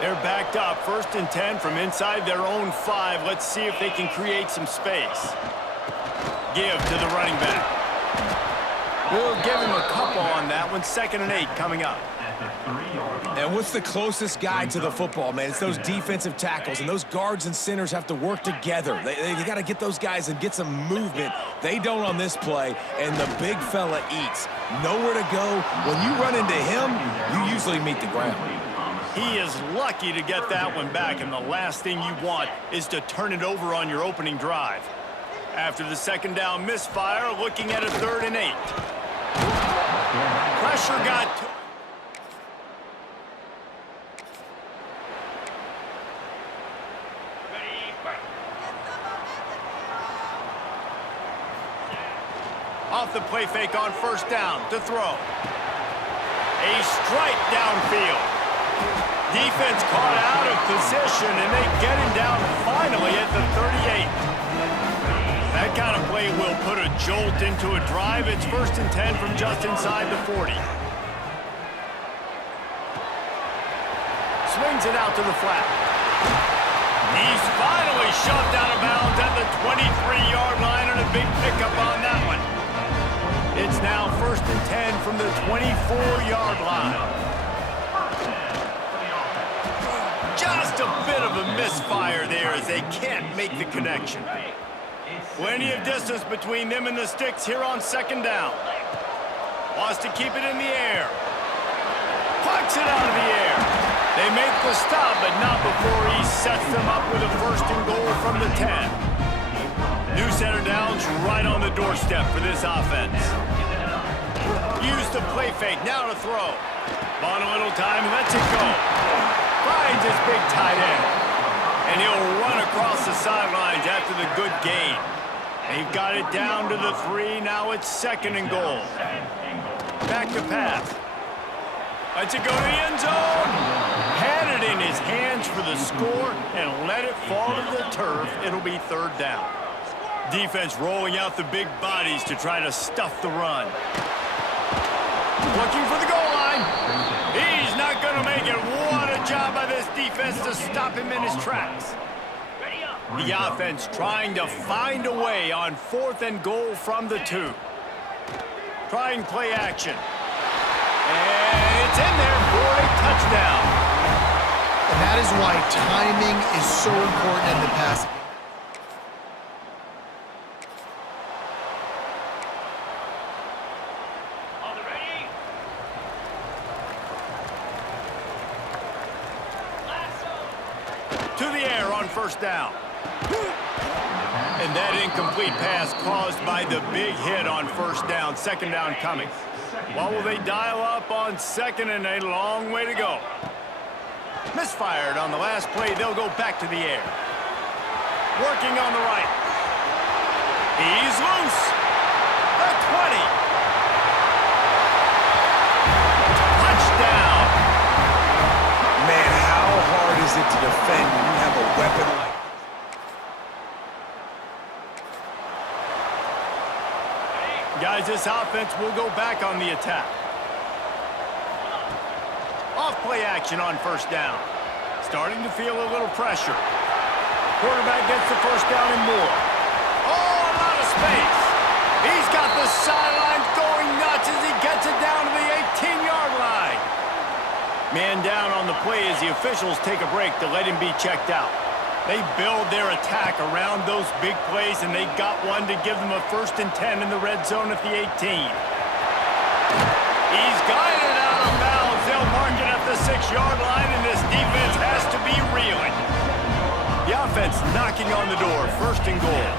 They're backed up, 1st and 10 from inside their own 5. Let's see if they can create some space. Give to the running back. We'll give him a couple on that one. 2nd and 8 coming up. And what's the closest guy to the football, man? It's those defensive tackles, and those guards and centers have to work together. They got to get those guys and get some movement. They don't on this play, and the big fella eats. Nowhere to go. When you run into him, you usually meet the ground. He is lucky to get that one back, and the last thing you want is to turn it over on your opening drive. After the 2nd down misfire, looking at a 3rd and 8. Pressure got to... Off the play fake on 1st down to throw. A strike downfield. Defense caught out of position, and they get him down finally at the 38. That kind of play will put a jolt into a drive. It's 1st and 10 from just inside the 40. Swings it out to the flat. He's finally shoved out of bounds at the 23-yard line, and a big pickup on that one. It's now 1st and 10 from the 24-yard line. Just a bit of a misfire there as they can't make the connection. Plenty of distance between them and the sticks here on 2nd down. Wants to keep it in the air. Plucks it out of the air. They make the stop, but not before he sets them up with a 1st and goal from the 10. New center downs right on the doorstep for this offense. Use the play fake, now to throw. On a little time, lets it go. Finds his big tight end. And he'll run across the sidelines after the good gain. They've got it down to the 3, now it's 2nd and goal. Back to pass. Lets it go to the end zone. Had it in his hands for the score and let it fall to the turf. It'll be 3rd down. Defense rolling out the big bodies to try to stuff the run. Looking for the goal line. He's not going to make it. What a job by this defense to stop him in his tracks. The offense trying to find a way on 4th and goal from the 2. Trying play action. And it's in there for a touchdown. And that is why timing is so important in the pass. To the air on 1st down. And that incomplete pass caused by the big hit on 1st down. 2nd down coming. What will they dial up on 2nd and a long way to go? Misfired on the last play. They'll go back to the air. Working on the right. He's loose. The 20. Touchdown. Man, how hard is it to defend when you have a weapon like this? Guys, this offense will go back on the attack. Off play action on 1st down. Starting to feel a little pressure. Quarterback gets the 1st down and more. Oh, a lot of space. He's got the sidelines going nuts as he gets it down to the 18-yard line. Man down on the play as the officials take a break to let him be checked out. They build their attack around those big plays, and they got one to give them a 1st and 10 in the red zone at the 18. He's got it out of bounds. They'll mark it at the 6-yard line, and this defense has to be reeling. The offense knocking on the door, 1st and goal.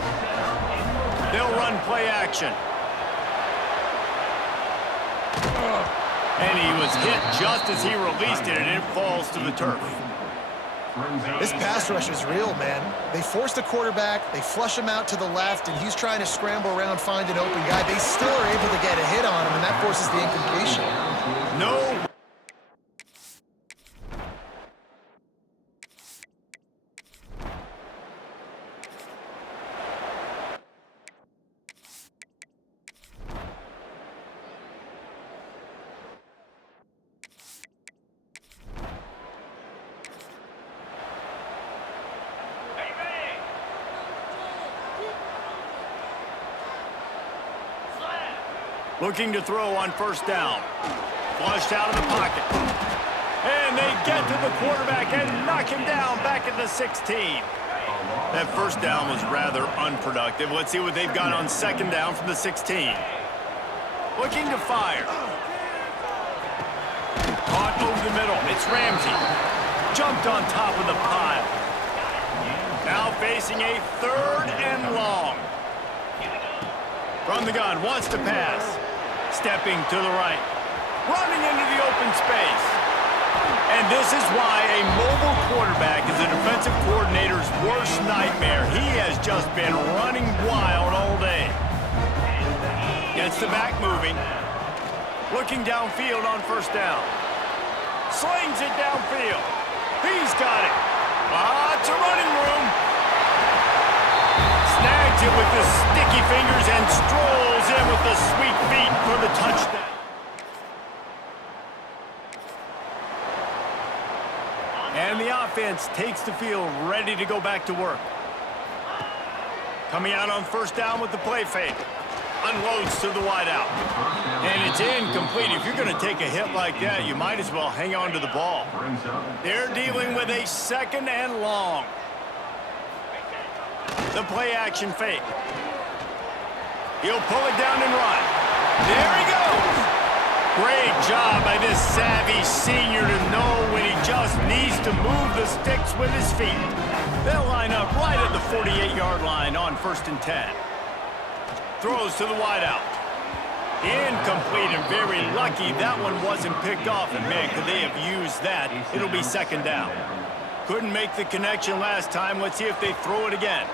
They'll run play action. And he was hit just as he released it, and it falls to the turf. This pass rush is real, man. They force the quarterback, they flush him out to the left, and he's trying to scramble around, find an open guy. They still are able to get a hit on him, and that forces the incompletion. No. Looking to throw on first down. Flushed out of the pocket. And they get to the quarterback and knock him down back at the 16. That first down was rather unproductive. Let's see what they've got on second down from the 16. Looking to fire. Caught over the middle. It's Ramsey. Jumped on top of the pile. Now facing a 3rd and long. From the gun, wants to pass. Stepping to the right. Running into the open space. And this is why a mobile quarterback is a defensive coordinator's worst nightmare. He has just been running wild all day. Gets the back moving. Looking downfield on first down. Slings it downfield. He's got it. Lots of running room. Snags it with the sticky fingers and strolls in with the sweet feet for the touchdown. And the offense takes the field, ready to go back to work. Coming out on first down with the play fake. Unloads to the wideout. And it's incomplete. If you're going to take a hit like that, you might as well hang on to the ball. They're dealing with a 2nd and long. The play action fake. He'll pull it down and run. There he goes. Great job by this savvy senior to know when he just needs to move the sticks with his feet. They'll line up right at the 48-yard line on 1st and 10. Throws to the wideout. Incomplete and very lucky that one wasn't picked off. And man, could they have used that? It'll be 2nd down. Couldn't make the connection last time. Let's see if they throw it again.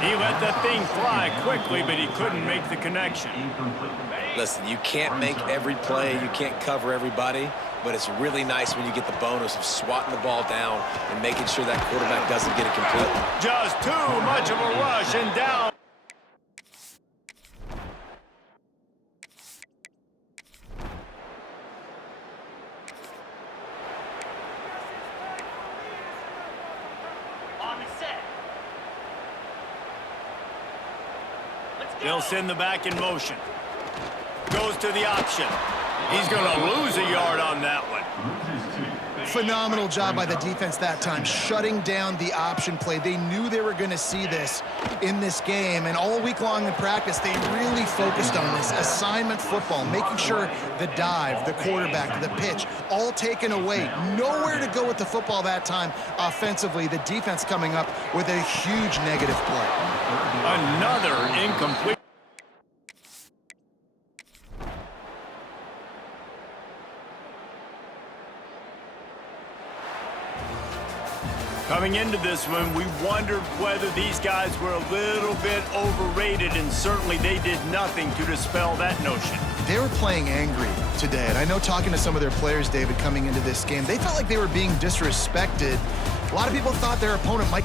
He let that thing fly quickly, but he couldn't make the connection. Listen, you can't make every play. You can't cover everybody. But it's really nice when you get the bonus of swatting the ball down and making sure that quarterback doesn't get it completely. Just too much of a rush and down. They'll send the back in motion. Goes to the option. He's going to lose a yard on that one. Phenomenal job by the defense that time, shutting down the option play. They knew they were going to see this in this game, and all week long in practice, they really focused on this assignment football, making sure the dive, the quarterback, the pitch, all taken away. Nowhere to go with the football that time offensively. The defense coming up with a huge negative play. Another incomplete. Coming into this one, we wondered whether these guys were a little bit overrated, and certainly they did nothing to dispel that notion. They were playing angry today, and I know talking to some of their players, David, coming into this game, they felt like they were being disrespected. A lot of people thought their opponent might...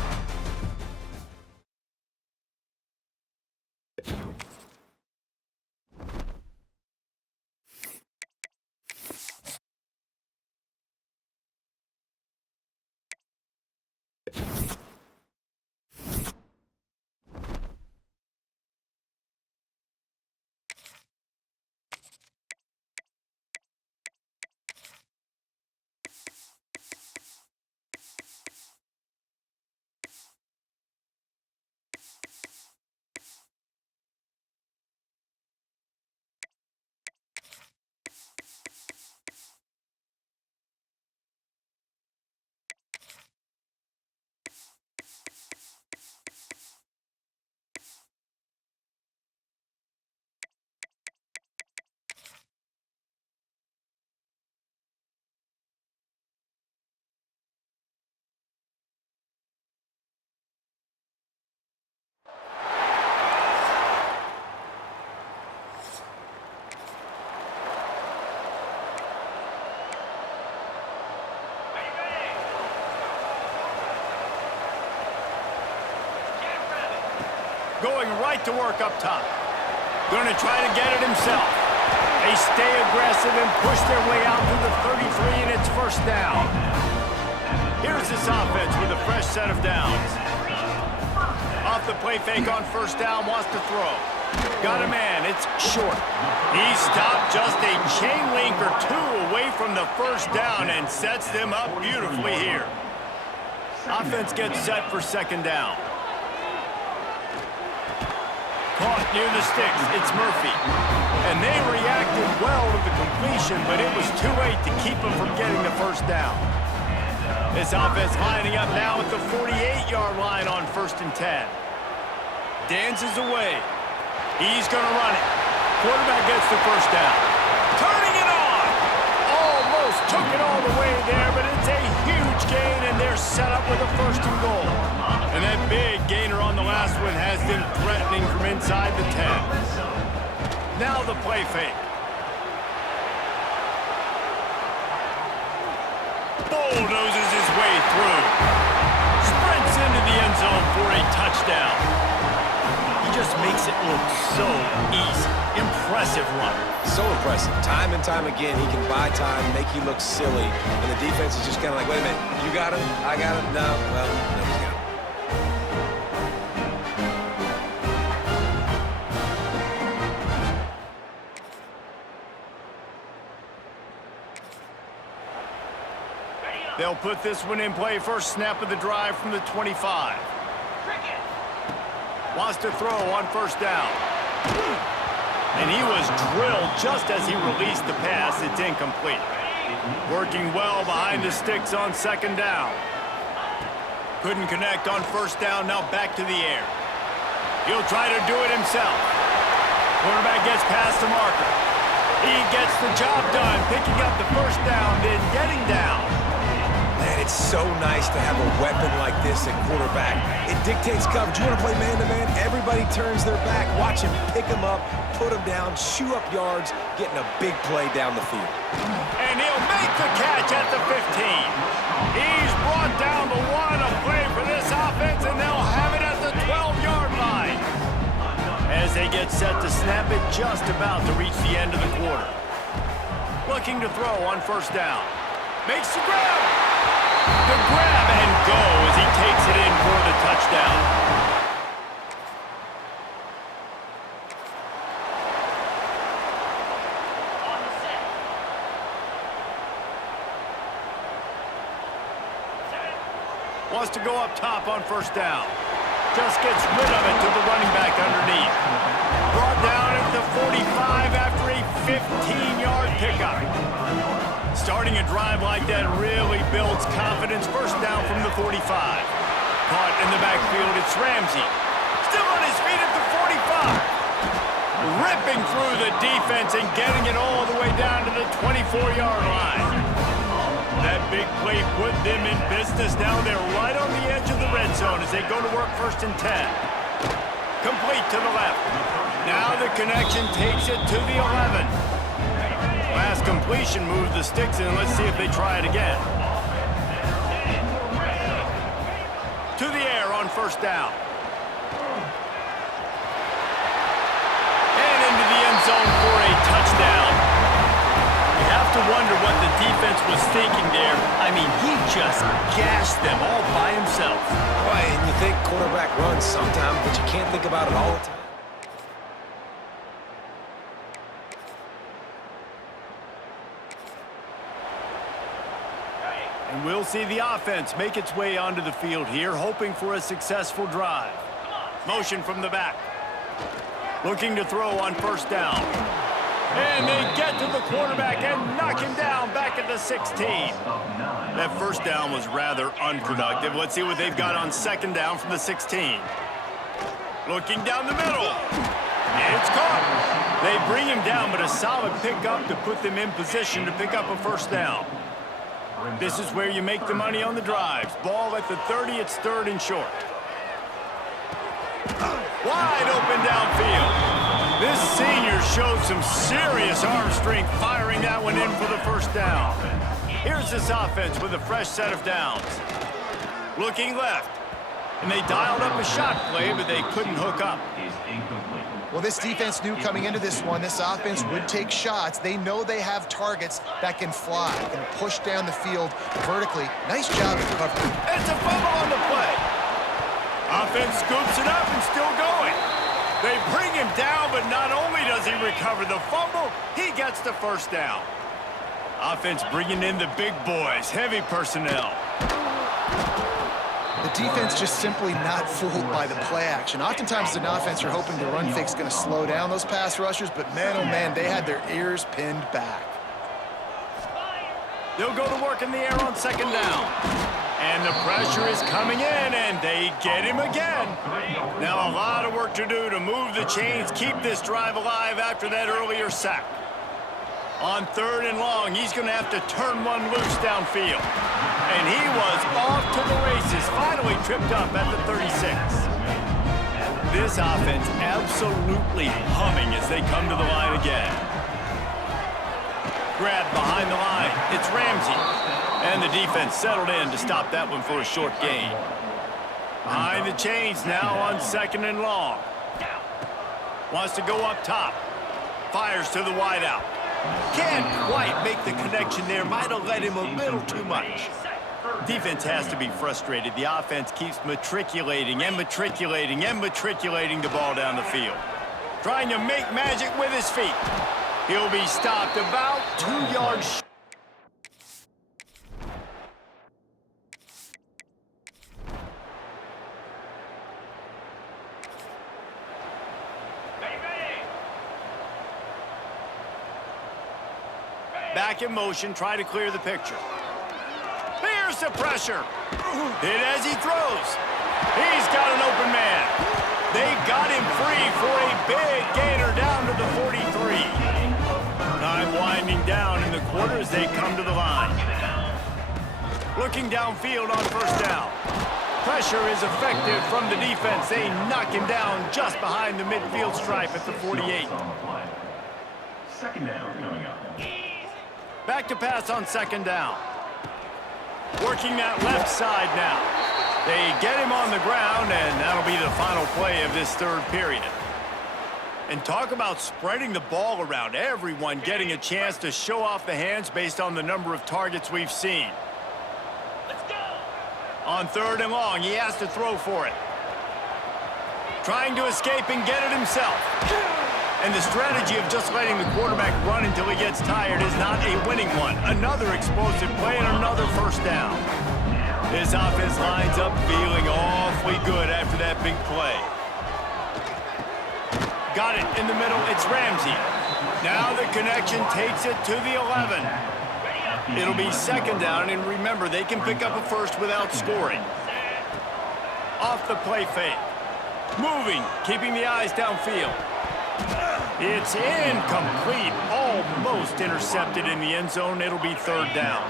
Going right to work up top. Going to try to get it himself. They stay aggressive and push their way out through the 33, and it's 1st down. Here's this offense with a fresh set of downs. Off the play fake on 1st down, wants to throw. Got a man. It's short. He stopped just a chain link or two away from the first down and sets them up beautifully here. Offense gets set for second down. Caught near the sticks. It's Murphy. And they reacted well to the completion, but it was too late to keep them from getting the first down. This offense lining up now at the 48-yard line on 1st and 10. Dances away. He's going to run it. Quarterback gets the first down. Turning it on. Almost took it all the way there, but it's a huge gain, and they're set up with a 1st and goal. And that big gainer on the last one has them threatening from inside the 10. Now the play fake. Bulldozes his way through. Sprints into the end zone for a touchdown. He just makes it look so easy. Impressive run. So impressive. Time and time again, he can buy time, make you look silly, and the defense is just kind of like, wait a minute, you got him? I got him? No. Well, no, he's got him. They'll put this one in play. First snap of the drive from the 25. Wants to throw on 1st down. And he was drilled just as he released the pass. It's incomplete. Working well behind the sticks on 2nd down. Couldn't connect on 1st down. Now back to the air. He'll try to do it himself. Quarterback gets past the marker. He gets the job done, picking up the 1st down, then getting down. Man, it's so nice to have a weapon like this at quarterback. It dictates coverage. You want to play man-to-man? Everybody turns their back. Watch him pick him up, put him down, shoot up yards, getting a big play down the field. And he'll make the catch at the 15. He's brought down the one, a play for this offense, and they'll have it at the 12-yard line. As they get set to snap it, just about to reach the end of the quarter. Looking to throw on 1st down. Makes the grab. The grab and go as he takes it in for the touchdown. Wants to go up top on 1st down. Just gets rid of it to the running back underneath. Brought down at the 45 after a 15-yard pickup. Starting a drive like that really builds confidence. 1st down from the 45. Caught in the backfield, it's Ramsey. Still on his feet at the 45. Ripping through the defense and getting it all the way down to the 24-yard line. That big play put them in business. Now they're right on the edge of the red zone as they go to work 1st and 10. Complete to the left. Now the connection takes it to the 11. Last completion moved the sticks in. Let's see if they try it again. To the air on 1st down. And into the end zone for a touchdown. You have to wonder what the defense was thinking there. I mean, he just gashed them all by himself. Boy, and you think quarterback runs sometimes, but you can't think about it all the time. And we'll see the offense make its way onto the field here, hoping for a successful drive. Motion from the back. Looking to throw on 1st down. And they get to the quarterback and knock him down back at the 16. That 1st down was rather unproductive. Let's see what they've got on 2nd down from the 16. Looking down the middle. It's caught. They bring him down, but a solid pickup to put them in position to pick up a 1st down. This is where you make the money on the drives. Ball at the 30, it's 3rd and short. Wide open downfield. This senior showed some serious arm strength firing that one in for the 1st down. Here's this offense with a fresh set of downs. Looking left. And they dialed up a shot play, but they couldn't hook up. Well, this defense knew coming into this one, this offense would take shots. They know they have targets that can fly and push down the field vertically. Nice job at covering. It's a fumble on the play. Offense scoops it up and still going. They bring him down, but not only does he recover the fumble, he gets the first down. Offense bringing in the big boys, heavy personnel. The defense just simply not fooled by the play action. Oftentimes, as an offense, you're hoping the run fake's going to slow down those pass rushers, but man, oh man, they had their ears pinned back. They'll go to work in the air on second down. And the pressure is coming in, and they get him again. Now a lot of work to do to move the chains, keep this drive alive after that earlier sack. On third and long, he's going to have to turn one loose downfield. And he was off to the races, finally tripped up at the 36. This offense absolutely humming as they come to the line again. Grab behind the line. It's Ramsey. And the defense settled in to stop that one for a short gain. Behind the chains now on second and long. Wants to go up top. Fires to the wideout. Can't quite make the connection there. Might have let him a little too much. Defense has to be frustrated. The offense keeps matriculating and matriculating and matriculating the ball down the field. Trying to make magic with his feet. He'll be stopped about 2 yards. Back in motion, try to clear the picture. Here's the pressure. Hit as he throws. He's got an open man. They got him free for a big gainer down to the 43. Time winding down in the quarter as they come to the line. Looking downfield on first down. Pressure is effective from the defense. They knock him down just behind the midfield stripe at the 48. Second down coming up. Back to pass on second down. Working that left side now. They get him on the ground, and that'll be the final play of this third period. And talk about spreading the ball around. Everyone getting a chance to show off the hands based on the number of targets we've seen. Let's go! On third and long, he has to throw for it. Trying to escape and get it himself. And the strategy of just letting the quarterback run until he gets tired is not a winning one. Another explosive play and another first down. This offense lines up feeling awfully good after that big play. Got it in the middle. It's Ramsey. Now the connection takes it to the 11. It'll be second down, and remember, they can pick up a first without scoring. Off the play fake. Moving, keeping the eyes downfield. It's incomplete, almost intercepted in the end zone. It'll be third down.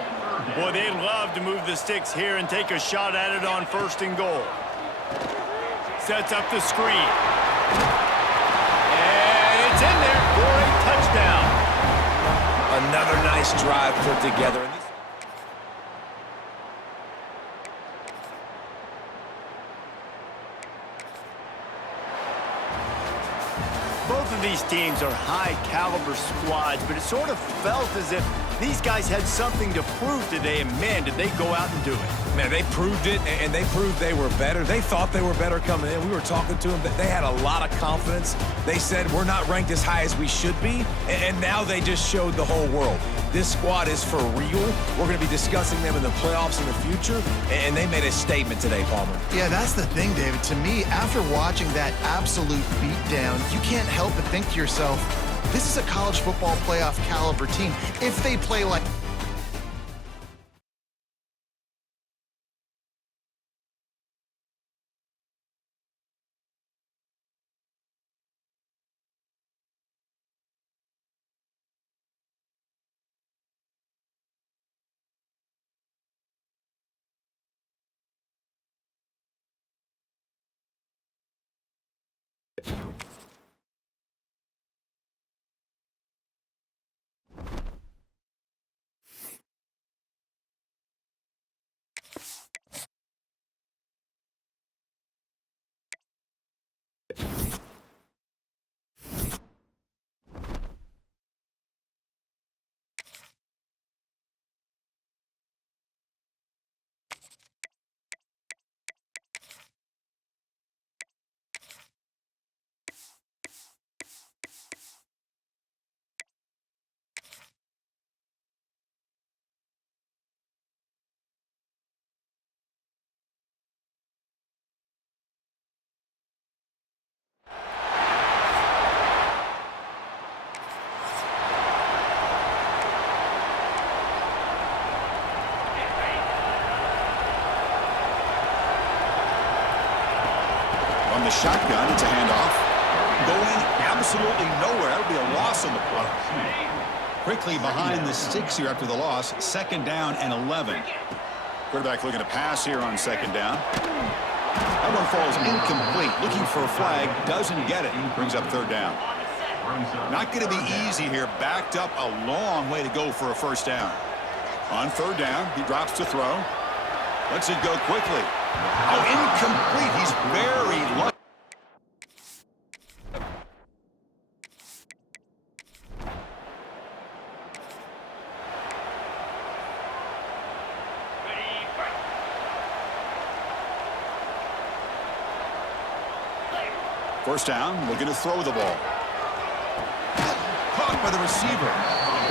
Boy, they'd love to move the sticks here and take a shot at it on first and goal. Sets up the screen. And it's in there for a touchdown. Another nice drive put together. Both of these teams are high-caliber squads, but it sort of felt as if these guys had something to prove today, and man, did they go out and do it. Man, they proved it, and they proved they were better. They thought they were better coming in. We were talking to them. They had a lot of confidence. They said, we're not ranked as high as we should be, and now they just showed the whole world. This squad is for real. We're going to be discussing them in the playoffs in the future, and they made a statement today, Palmer. Yeah, that's the thing, David. To me, after watching that absolute beatdown, you can't help but think to yourself, this is a college football playoff caliber team. If they play like shotgun. It's a handoff. Going absolutely nowhere. That'll be a loss on the play. Quickly behind the sticks here after the loss. 2nd down and 11. Quarterback looking to pass here on 2nd down. That one falls incomplete. Looking for a flag. Doesn't get it. Brings up 3rd down. Not going to be easy here. Backed up a long way to go for a 1st down. On 3rd down, he drops to throw. Lets it go quickly. Oh, incomplete. He's very lucky. First down, looking to throw the ball. Caught by the receiver.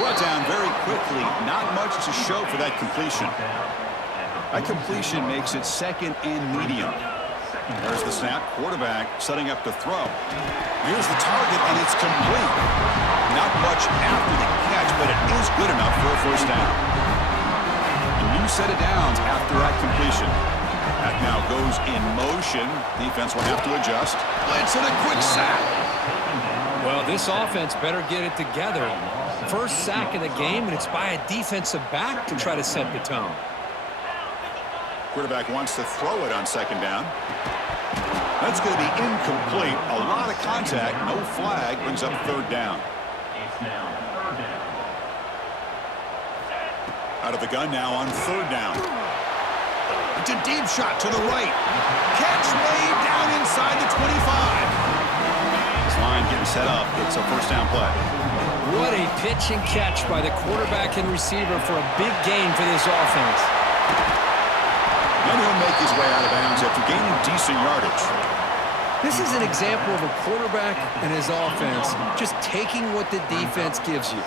Brought down very quickly. Not much to show for that completion. That completion makes it 2nd and medium. There's the snap. Quarterback setting up to throw. Here's the target, and it's complete. Not much after the catch, but it is good enough for a 1st down. A new set of downs after that completion. That now goes in motion. Defense will have to adjust. Blitz and a quick sack. Well, this offense better get it together. First sack of the game, and it's by a defensive back to try to set the tone. Quarterback wants to throw it on 2nd down. That's going to be incomplete. A lot of contact. No flag. Brings up 3rd down. It's now 3rd down. Out of the gun now on 3rd down. It's a deep shot to the right. Catch way down inside the 25. This line getting set up. It's a 1st down play. What a pitch and catch by the quarterback and receiver for a big gain for this offense. And he'll make his way out of bounds after gaining decent yardage. This is an example of a quarterback and his offense just taking what the defense gives you.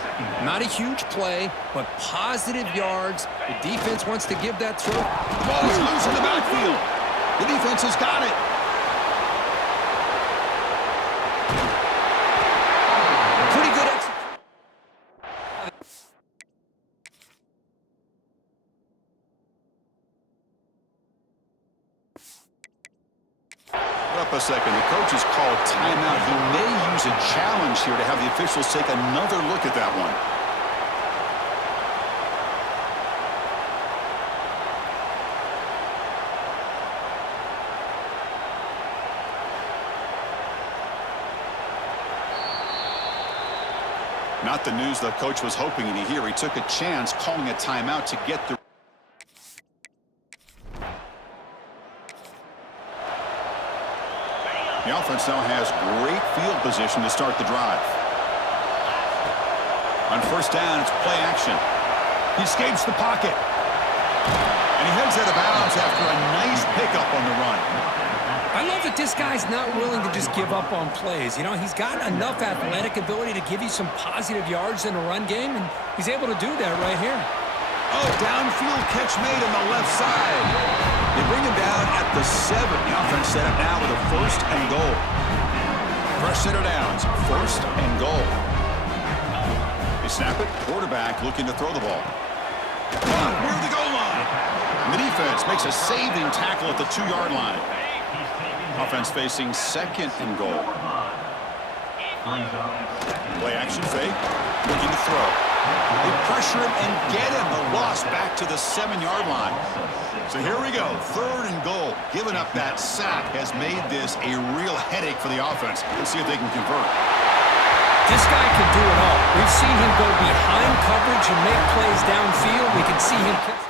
Not a huge play, but positive yards. The defense wants to give that throw. The ball is loose in the backfield. The defense has got it. Pretty good execution. Up a second. The coach has called timeout. He may use a challenge here to have the officials take another look at that one. Not the news the coach was hoping to hear. He took a chance calling a timeout to get the The offense now has great field position to start the drive. On 1st down, it's play action. He escapes the pocket. And he heads out of bounds after a nice pickup on the run. I love that this guy's not willing to just give up on plays. You know, he's got enough athletic ability to give you some positive yards in a run game, and he's able to do that right here. Oh, downfield catch made on the left side. They bring him down at the 7. The offense set up now with a 1st and goal. Fresh set of downs, 1st and goal. They snap it. Quarterback looking to throw the ball. Caught near the goal line. And the defense makes a saving tackle at the 2-yard line. Offense facing 2nd and goal. Play action fake. Looking to throw. They pressure him and get him. The loss back to the 7-yard line. So here we go. 3rd and goal. Giving up that sack has made this a real headache for the offense. Let's see if they can convert. This guy can do it all. We've seen him go behind coverage and make plays downfield. We can see him catch.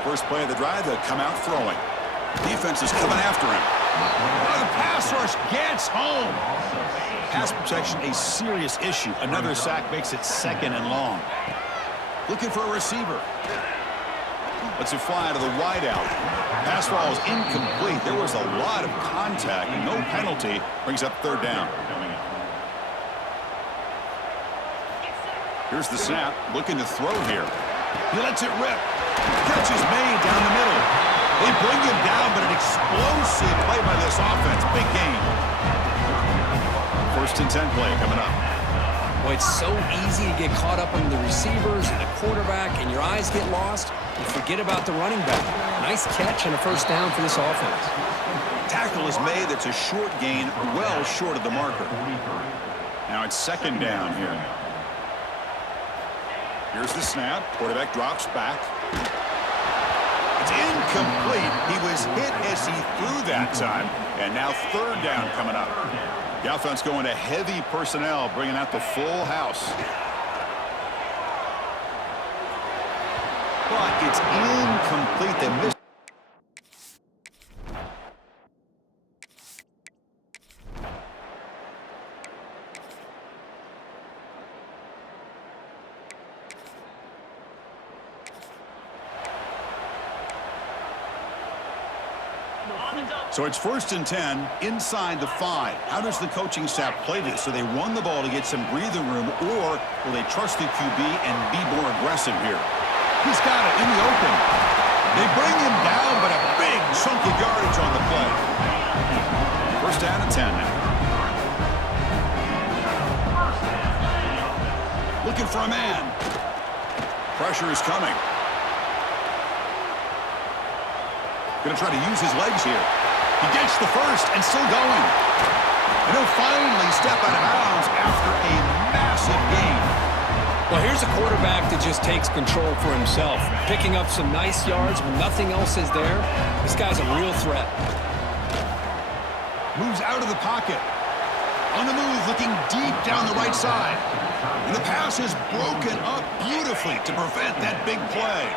First play of the drive, they'll come out throwing. Defense is coming after him. Oh, the pass rush gets home. Pass protection, a serious issue. Another sack makes it 2nd and long. Looking for a receiver. Lets it fly to the wideout. Pass ball is incomplete. There was a lot of contact. No penalty. Brings up 3rd down. Here's the snap. Looking to throw here. He lets it rip. Catch is made down the middle. They bring him down, but an explosive play by this offense. Big game. 1st and 10 play coming up. Well, it's so easy to get caught up on the receivers and the quarterback, and your eyes get lost. You forget about the running back. Nice catch and a first down for this offense. Tackle is made. That's a short gain, well short of the marker. Now it's second down here. Here's the snap. Quarterback drops back. It's incomplete. He was hit as he threw that time. And now third down coming up. The offense going to heavy personnel, bringing out the full house. But it's incomplete. They missed. So it's 1st and 10 inside the 5. How does the coaching staff play this? So they run the ball to get some breathing room, or will they trust the QB and be more aggressive here? He's got it in the open. They bring him down, but a big chunk of yardage on the play. 1st down and 10 now. Looking for a man. Pressure is coming. Going to try to use his legs here. He gets the first and still going. And he'll finally step out of bounds after a massive gain. Well, here's a quarterback that just takes control for himself, picking up some nice yards when nothing else is there. This guy's a real threat. Moves out of the pocket. On the move, looking deep down the right side. And the pass is broken up beautifully to prevent that big play.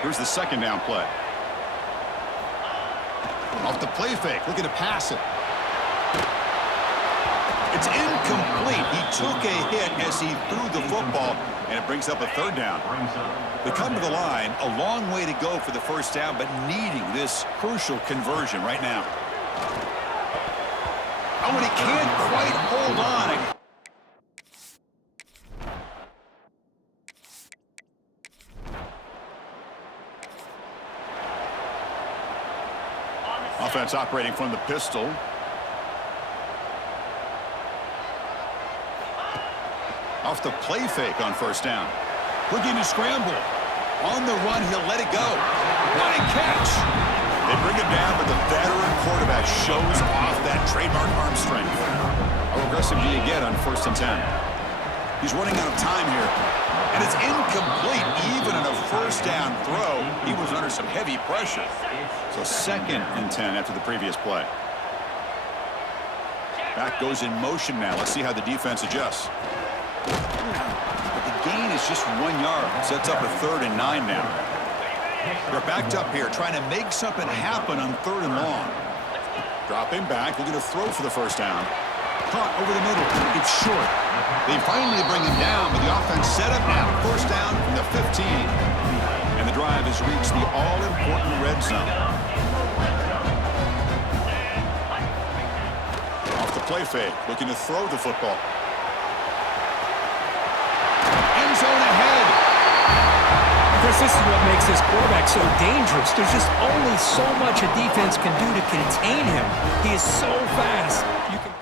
Here's the second down play. Off the play fake, looking to pass it. It's incomplete. He took a hit as he threw the football, and it brings up a third down. They come to the line, a long way to go for the first down, but needing this crucial conversion right now. Oh, and he can't quite hold on. Offense operating from the pistol. Off the play fake on first down. Looking to scramble. On the run, he'll let it go. What a catch! They bring him down, but the veteran quarterback shows off that trademark arm strength. How aggressive do you get on 1st and 10? He's running out of time here. And it's incomplete. Even in a first down throw, he was under some heavy pressure. So 2nd and 10 after the previous play. Back goes in motion now. Let's see how the defense adjusts. But the gain is just 1 yard. Sets up a 3rd and 9 now. They're backed up here, trying to make something happen on 3rd and long. Dropping back, looking to throw for the first down. Caught over the middle. It's short. They finally bring him down, but the offense set up now. First down from the 15. And the drive has reached the all-important red zone. Off the play fake, looking to throw the football. End zone ahead. Chris, this is what makes this quarterback so dangerous. There's just only so much a defense can do to contain him. He is so fast. You can...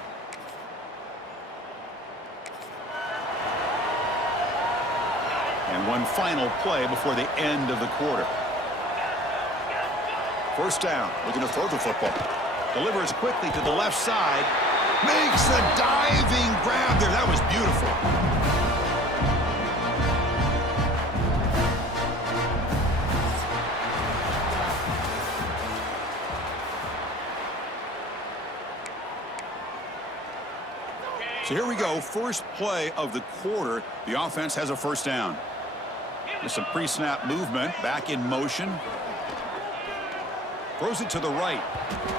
And one final play before the end of the quarter. First down, looking to throw the football. Delivers quickly to the left side. Makes the diving grab there. That was beautiful. So here we go, first play of the quarter. The offense has a first down. There's some pre-snap movement, back in motion. Throws it to the right.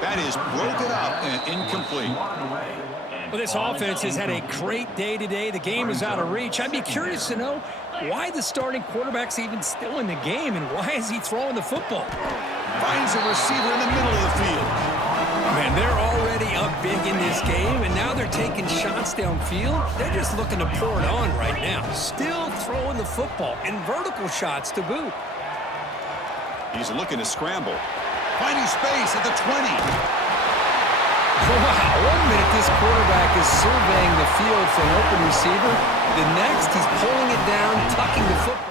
That is broken up and incomplete. Well, this offense has had a great day today. The game is out of reach. I'd be curious to know why the starting quarterback's even still in the game, and why is he throwing the football? Finds a receiver in the middle of the field. Man, they're already up big in this game, and now they're taking shots downfield. They're just looking to pour it on right now. Still throwing the football, and vertical shots to boot. He's looking to scramble. Finding space at the 20. Wow, 1 minute this quarterback is surveying the field for an open receiver. The next, he's pulling it down, tucking the football.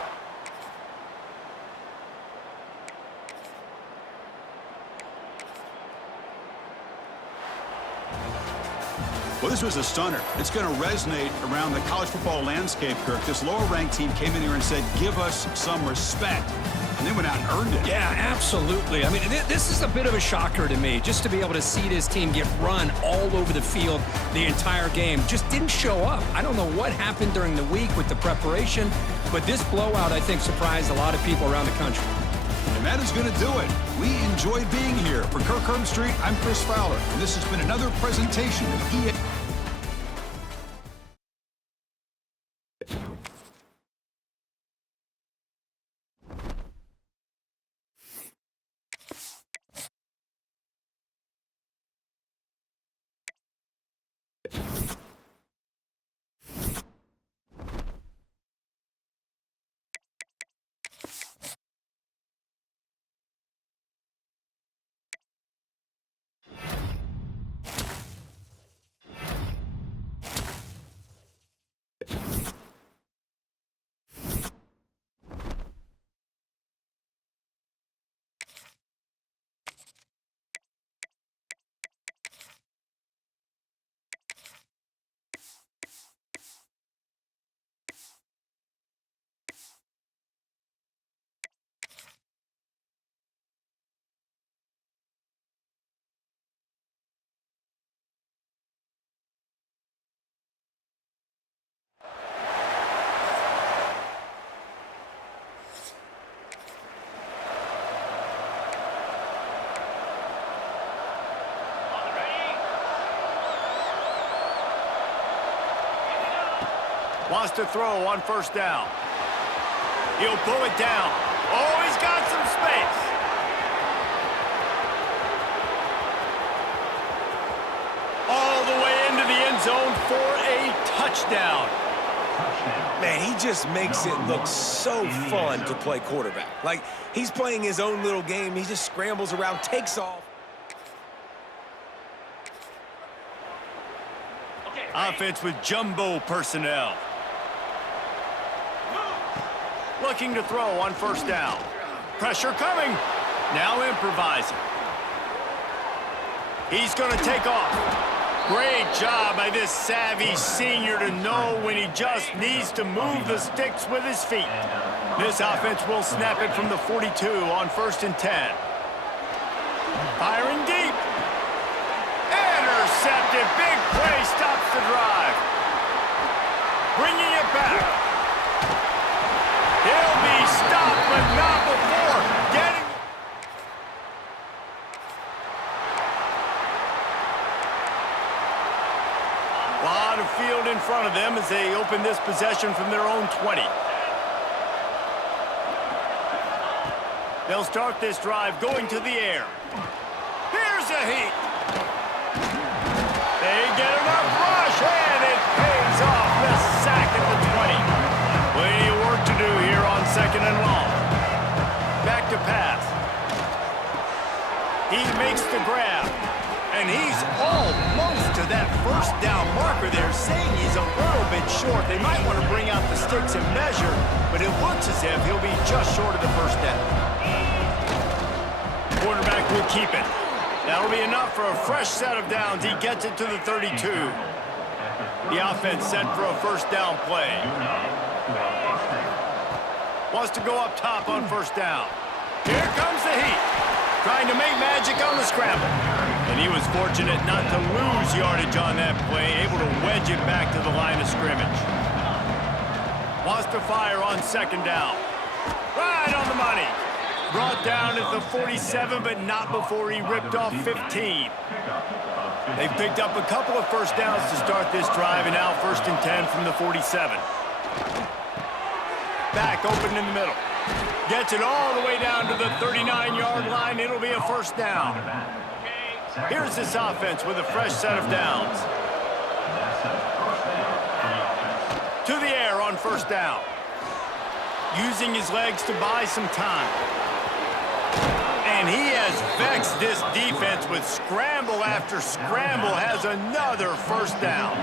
Well, this was a stunner. It's going to resonate around the college football landscape, Kirk. This lower-ranked team came in here and said, give us some respect. And they went out and earned it. Yeah, absolutely. I mean, this is a bit of a shocker to me, just to be able to see this team get run all over the field the entire game. Just didn't show up. I don't know what happened during the week with the preparation, but this blowout, I think, surprised a lot of people around the country. And that is going to do it. We enjoyed being here. For Kirk Herbstreit, I'm Chris Fowler, and this has been another presentation of EA. Wants to throw on first down. He'll pull it down. Oh, he's got some space. All the way into the end zone for a touchdown. Man, he just makes it look so fun to play quarterback. Like, he's playing his own little game. He just scrambles around, takes off. Offense with jumbo personnel. Looking to throw on first down. Pressure coming. Now improvising. He's going to take off. Great job by this savvy senior to know when he just needs to move the sticks with his feet. This offense will snap it from the 42 on 1st and 10. Firing deep. Intercepted. Big play stops the drive. Bringing it back. He'll be stopped, but not before getting... A lot of field in front of them as they open this possession from their own 20. They'll start this drive going to the air. Here's a heat. They get enough rush, and it pays off. The sack at the 20. Plenty of work to do here on 2nd and long. Back to pass. He makes the grab. And he's almost to that first down marker there, saying he's a little bit short. They might want to bring out the sticks and measure, but it looks as if he'll be just short of the first down. Quarterback will keep it. That'll be enough for a fresh set of downs. He gets it to the 32. The offense set for a first down play. Wants to go up top on first down. Here comes the heat. Trying to make magic on the scramble. And he was fortunate not to lose yardage on that play, able to wedge it back to the line of scrimmage. Wants to fire on 2nd down. Right on the money. Brought down at the 47, but not before he ripped off 15. They've picked up a couple of first downs to start this drive, and now 1st and 10 from the 47. Back open in the middle. Gets it all the way down to the 39-yard line. It'll be a first down. Here's this offense with a fresh set of downs. To the air on first down. Using his legs to buy some time. And he has vexed this defense with scramble after scramble, has another first down.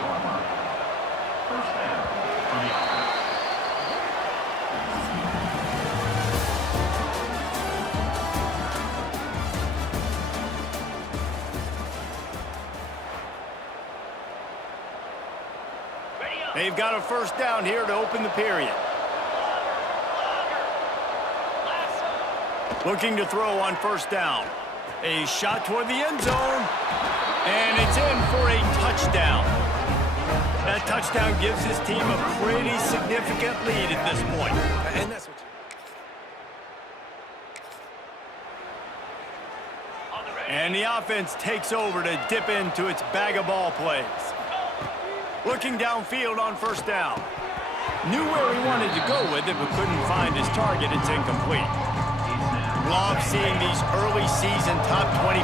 They've got a first down here to open the period. Looking to throw on first down. A shot toward the end zone. And it's in for a touchdown. That touchdown gives his team a pretty significant lead at this point. And that's what And the offense takes over to dip into its bag of ball plays. Looking downfield on first down. Knew where he wanted to go with it, but couldn't find his target. It's incomplete. Love seeing these early season top 25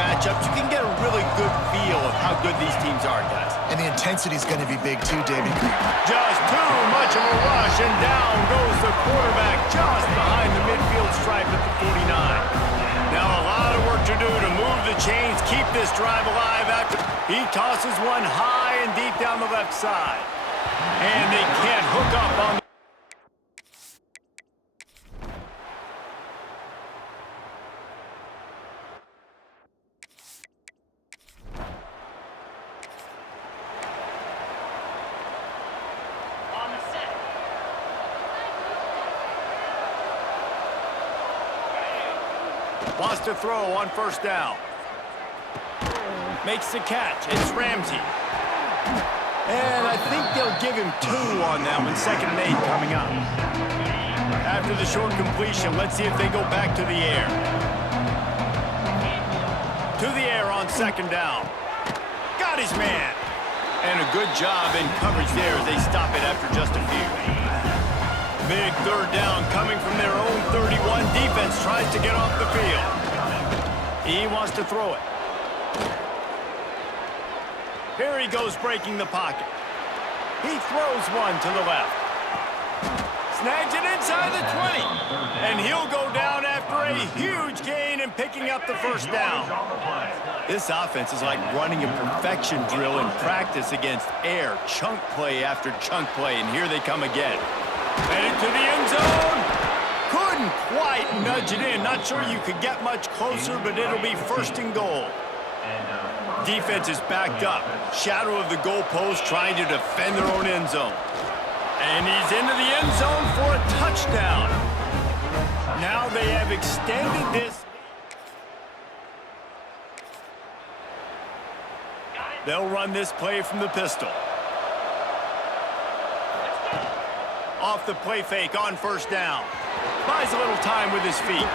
matchups. You can get a really good feel of how good these teams are, guys. And the intensity is going to be big too, David. Just too much of a rush, and down goes the quarterback just behind the midfield stripe at the 49. Now a lot of work to do to move the chains, keep this drive alive after he tosses one high and deep down the left side. And they can't hook up on the wants to throw on first down. Makes the catch. It's Ramsey. And I think they'll give him 2 on that one. Second and 8 coming up. After the short completion, let's see if they go back to the air. To the air on second down. Got his man. And a good job in coverage there as they stop it after just a few. Big third down coming from their own 31. Defense tries to get off the field. He wants to throw it. Here he goes breaking the pocket. He throws one to the left. Snags it inside the 20. And he'll go down after a huge gain and picking up the first down. This offense is like running a perfection drill in practice against air. Chunk play after chunk play, and here they come again. Headed to the end zone. Couldn't quite nudge it in. Not sure you could get much closer, but it'll be first and goal. Defense is backed up. Shadow of the goalpost trying to defend their own end zone. And he's into the end zone for a touchdown. Now they have extended this. They'll run this play from the pistol. Off the play fake on first down. Buys a little time with his feet.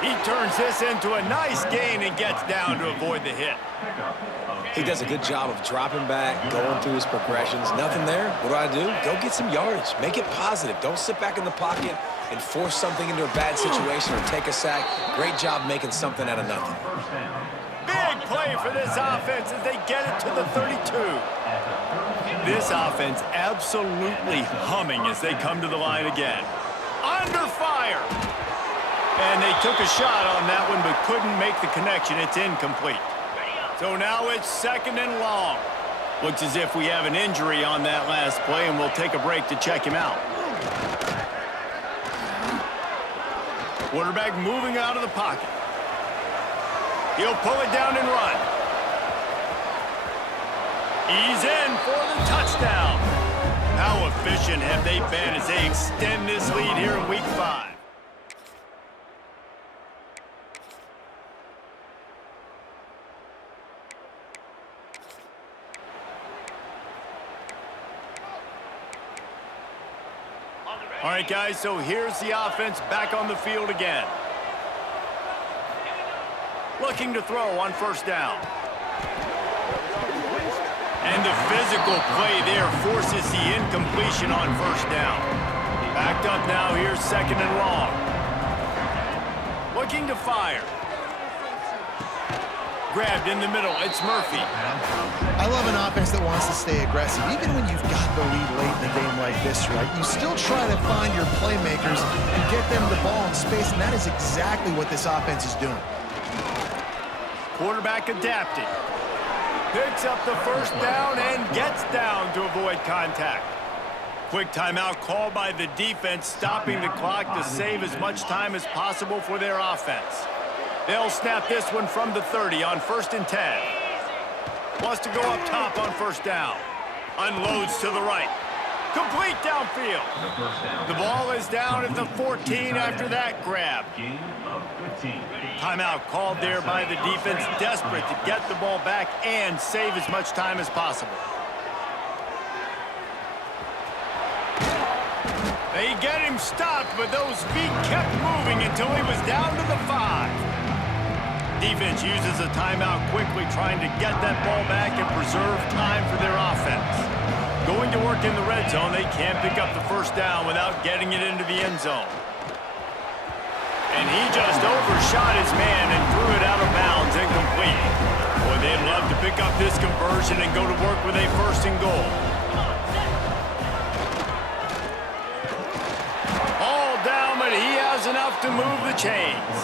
He turns this into a nice gain and gets down to avoid the hit. he does a good job of dropping back, going through his progressions. Nothing there. What do? Go get some yardage. Make it positive. Don't sit back in the pocket and force something into a bad situation or take a sack. Great job making something out of nothing. Big play for this offense as they get it to the 32. This offense absolutely humming as they come to the line again. Under fire. And they took a shot on that one but couldn't make the connection. It's incomplete. So now it's second and long. Looks as if we have an injury on that last play, and we'll take a break to check him out. Quarterback moving out of the pocket. He'll pull it down and run. He's in for the touchdown. How efficient have they been as they extend this lead here in Week 5? All right, guys, so here's the offense back on the field again. Looking to throw on first down. And the physical play there forces the incompletion on first down. Backed up now, here's second and long. Looking to fire. Grabbed in the middle, it's Murphy. I love an offense that wants to stay aggressive. Even when you've got the lead late in the game like this, right, you still try to find your playmakers and get them the ball in space, and that is exactly what this offense is doing. Quarterback adapted. Picks up the first down and gets down to avoid contact. Quick timeout called by the defense, stopping the clock to save as much time as possible for their offense. They'll snap this one from the 30 on 1st and 10. Wants to go up top on 1st down. Unloads to the right. Complete downfield. The ball is down at the 14 after that grab. Timeout called there by the defense, desperate to get the ball back and save as much time as possible. They get him stopped, but those feet kept moving until he was down to the 5. Defense uses a timeout quickly, trying to get that ball back and preserve time for their offense. Going to work in the red zone, they can't pick up the first down without getting it into the end zone. And he just overshot his man and threw it out of bounds, incomplete. Boy, they'd love to pick up this conversion and go to work with a 1st and goal. All down, but he has enough to move the chains.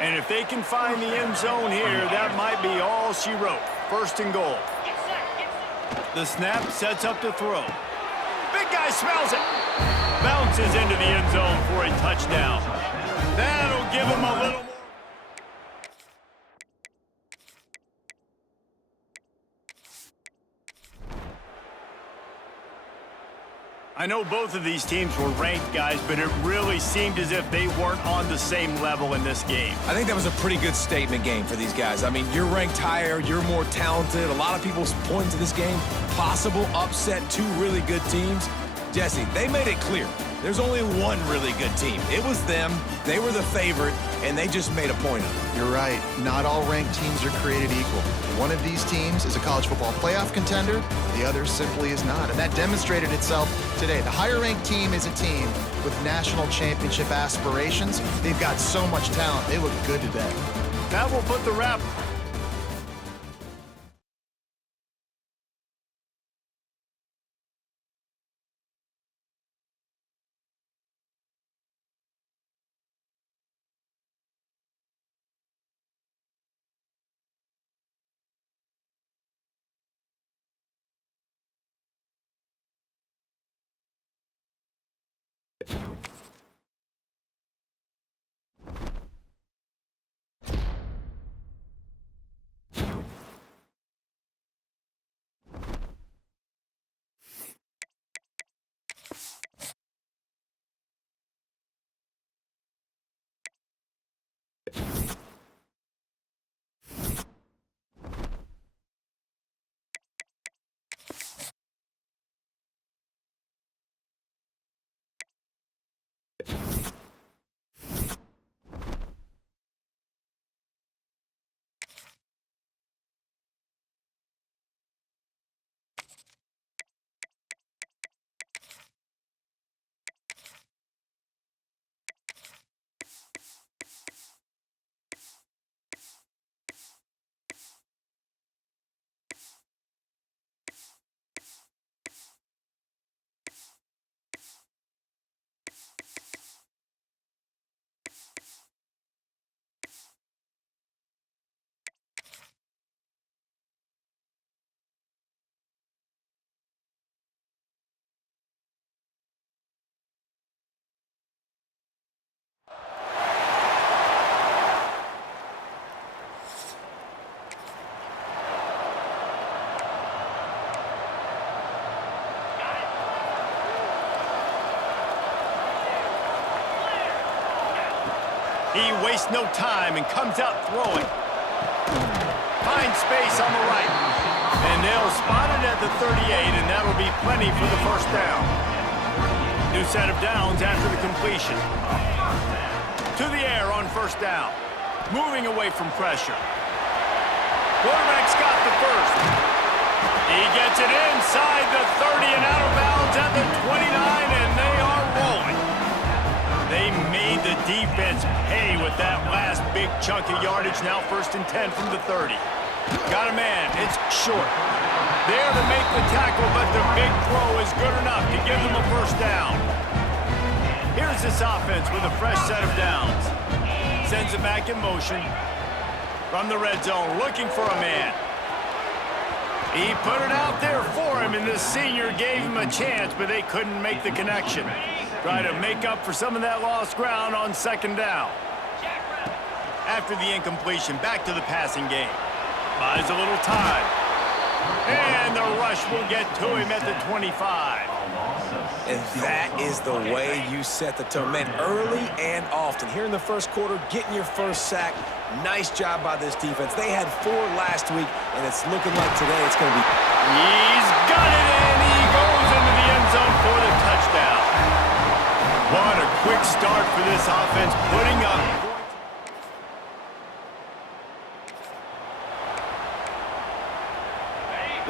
And if they can find the end zone here, that might be all she wrote. 1st and goal. The snap sets up the throw. Big guy smells it. Bounces into the end zone for a touchdown. That'll give him a little more. I know both of these teams were ranked, guys, but it really seemed as if they weren't on the same level in this game. I think that was a pretty good statement game for these guys. I mean, you're ranked higher, you're more talented. A lot of people point to this game. Possible upset, 2 really good teams. Jesse, they made it clear. There's only one really good team. It was them. They were the favorite, and they just made a point of it. You're right. Not all ranked teams are created equal. One of these teams is a college football playoff contender. The other simply is not. And that demonstrated itself today. The higher-ranked team is a team with national championship aspirations. They've got so much talent. They look good today. That will put the wrap. He wastes no time and comes out throwing. Finds space on the right. And they'll spot it at the 38, and that'll be plenty for the first down. New set of downs after the completion. To the air on first down. Moving away from pressure. Quarterback's got the first. He gets it inside the 30 and out of bounds at the 29, and they are rolling. They made the defense pay with that last big chunk of yardage. Now 1st and 10 from the 30. Got a man. It's short. There to make the tackle, but the big throw is good enough to give them a first down. Here's this offense with a fresh set of downs. Sends it back in motion. From the red zone, looking for a man. He put it out there for him, and the senior gave him a chance, but they couldn't make the connection. Try to make up for some of that lost ground on second down. After the incompletion, back to the passing game. Buys a little time. And the rush will get to him at the 25. And that is the way you set the tone. Man, early and often. Here in the first quarter, getting your first sack. Nice job by this defense. They had 4 last week, and it's looking like today it's going to be. He's got it, and he goes into the end zone for the touchdown. What a quick start for this offense, putting up.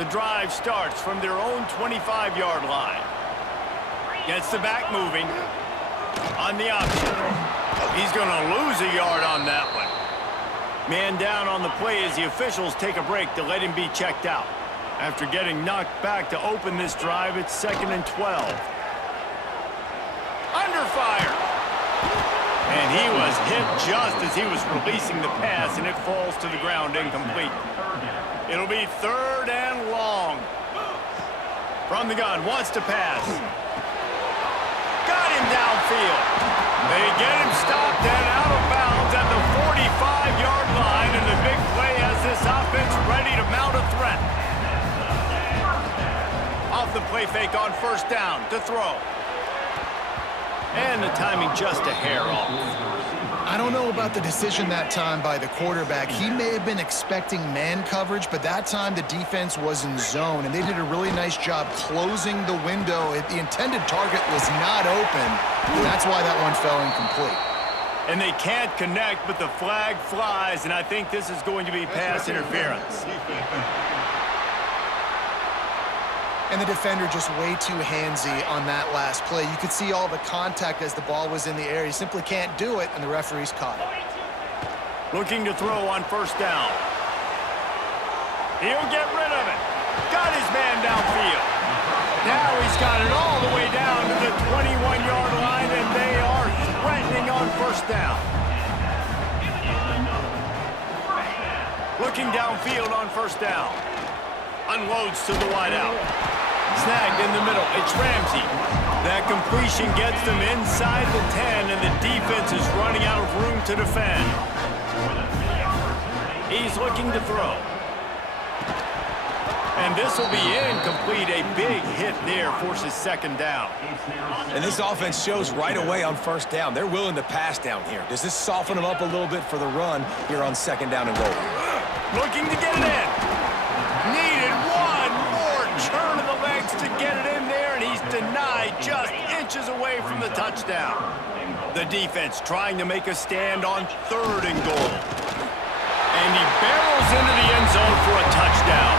The drive starts from their own 25-yard line. Gets the back moving on the option. He's going to lose a yard on that one. Man down on the play as the officials take a break to let him be checked out. After getting knocked back to open this drive, it's 2nd and 12. Under fire. And he was hit just as he was releasing the pass, and it falls to the ground incomplete. It'll be 3rd and long. From the gun, wants to pass. Got him downfield. They get him stopped and out of bounds at the 45-yard line, and the big play has this offense ready to mount a threat. Off the play fake on first down to throw. And the timing just a hair off. I don't know about the decision that time by the quarterback. He may have been expecting man coverage, but that time the defense was in zone, and they did a really nice job closing the window. The intended target was not open, and that's why that one fell incomplete. And they can't connect, but the flag flies, and I think this is going to be pass interference. And the defender just way too handsy on that last play. You could see all the contact as the ball was in the air. He simply can't do it, and the referee's caught it. Looking to throw on first down. He'll get rid of it. Got his man downfield. Now he's got it all the way down to the 21-yard line, and they are threatening on first down. Looking downfield on first down. Unloads to the wideout. Snagged in the middle. It's Ramsey. That completion gets them inside the 10, and the defense is running out of room to defend. He's looking to throw. And this will be incomplete. A big hit there forces second down. And this offense shows right away on first down. They're willing to pass down here. Does this soften them up a little bit for the run here on second down and goal? Looking to get it in. Needed one more turn of the legs to get it in there, and he's denied just inches away from the touchdown. The defense trying to make a stand on 3rd and goal. And he barrels into the end zone for a touchdown.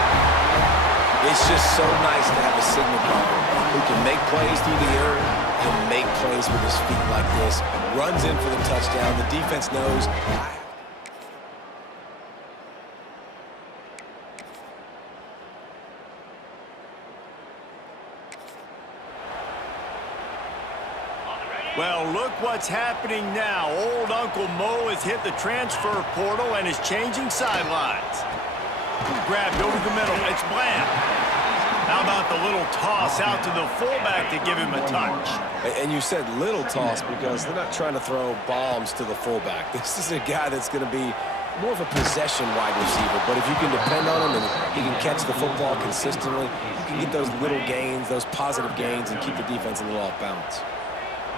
It's just so nice to have a signal caller who can make plays through the air and make plays with his feet like this. Runs in for the touchdown. The defense knows. Well, look what's happening now. Old Uncle Mo has hit the transfer portal and is changing sidelines. Grabbed over the middle. It's Bland. How about the little toss out to the fullback to give him a touch? And you said little toss because they're not trying to throw bombs to the fullback. This is a guy that's going to be more of a possession wide receiver. But if you can depend on him and he can catch the football consistently, you can get those little gains, those positive gains, and keep the defense a little off balance.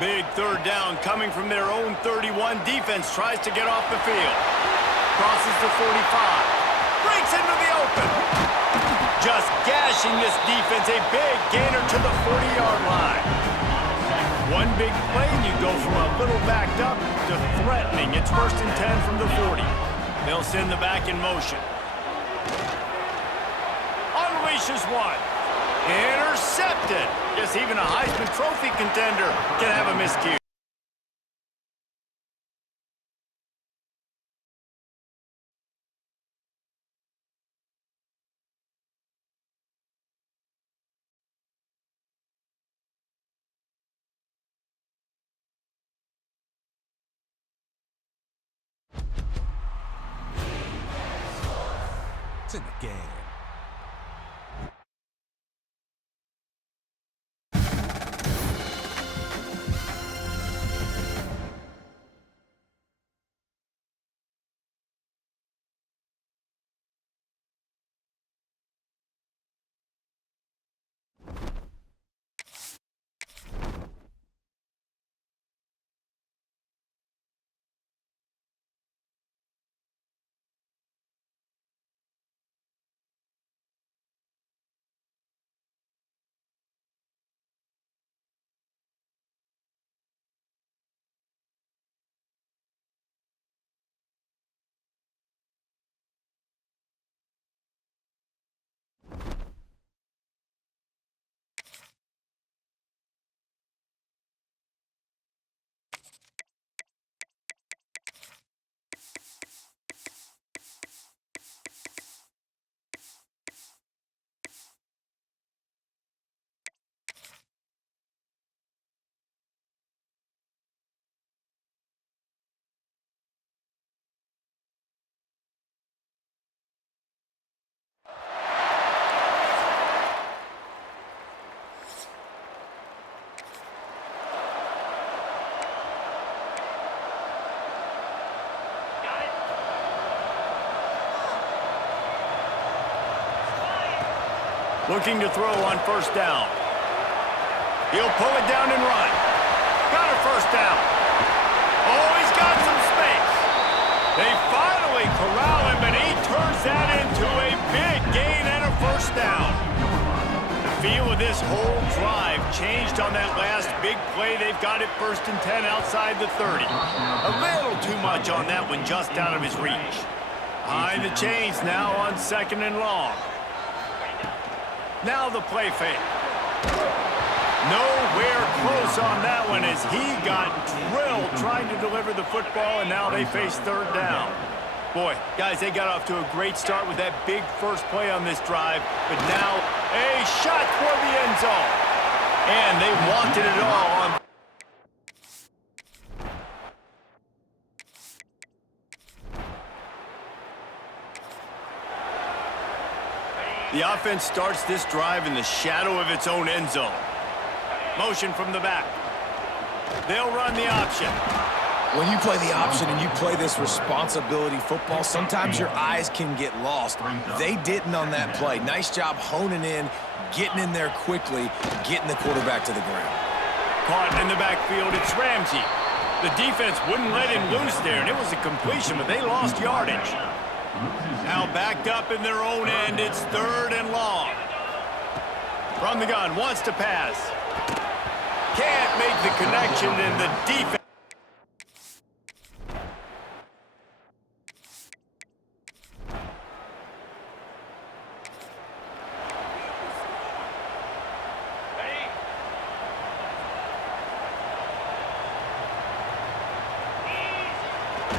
Big 3rd down coming from their own 31. Defense tries to get off the field. Crosses the 45. Breaks into the open. Just gashing this defense. A big gainer to the 40-yard line. One big play and you go from a little backed up to threatening. It's 1st and 10 from the 40. They'll send the back in motion. Unleashes one. Intercepted. Guess even a Heisman Trophy contender can have a miscue. points in the game. Looking to throw on first down. He'll pull it down and run. Got a first down. Oh, he's got some space. They finally corral him, and he turns that into a big gain and a first down. The feel of this whole drive changed on that last big play. They've got it 1st and 10 outside the 30. A little too much on that one, just out of his reach. Behind the chains now on 2nd and long. Now the play fake. Nowhere close on that one as he got drilled trying to deliver the football, and now they face 3rd down. Boy, guys, they got off to a great start with that big first play on this drive, but now a shot toward the end zone. And they wanted it all on. The offense starts this drive in the shadow of its own end zone. Motion from the back. They'll run the option. When you play the option and you play this responsibility football, sometimes your eyes can get lost. They didn't on that play. Nice job honing in, getting in there quickly, getting the quarterback to the ground. Caught in the backfield, it's Ramsey. The defense wouldn't let him loose there, and it was a completion, but they lost yardage. Now backed up in their own end, it's 3rd and long. From the gun, wants to pass. Can't make the connection, and the defense.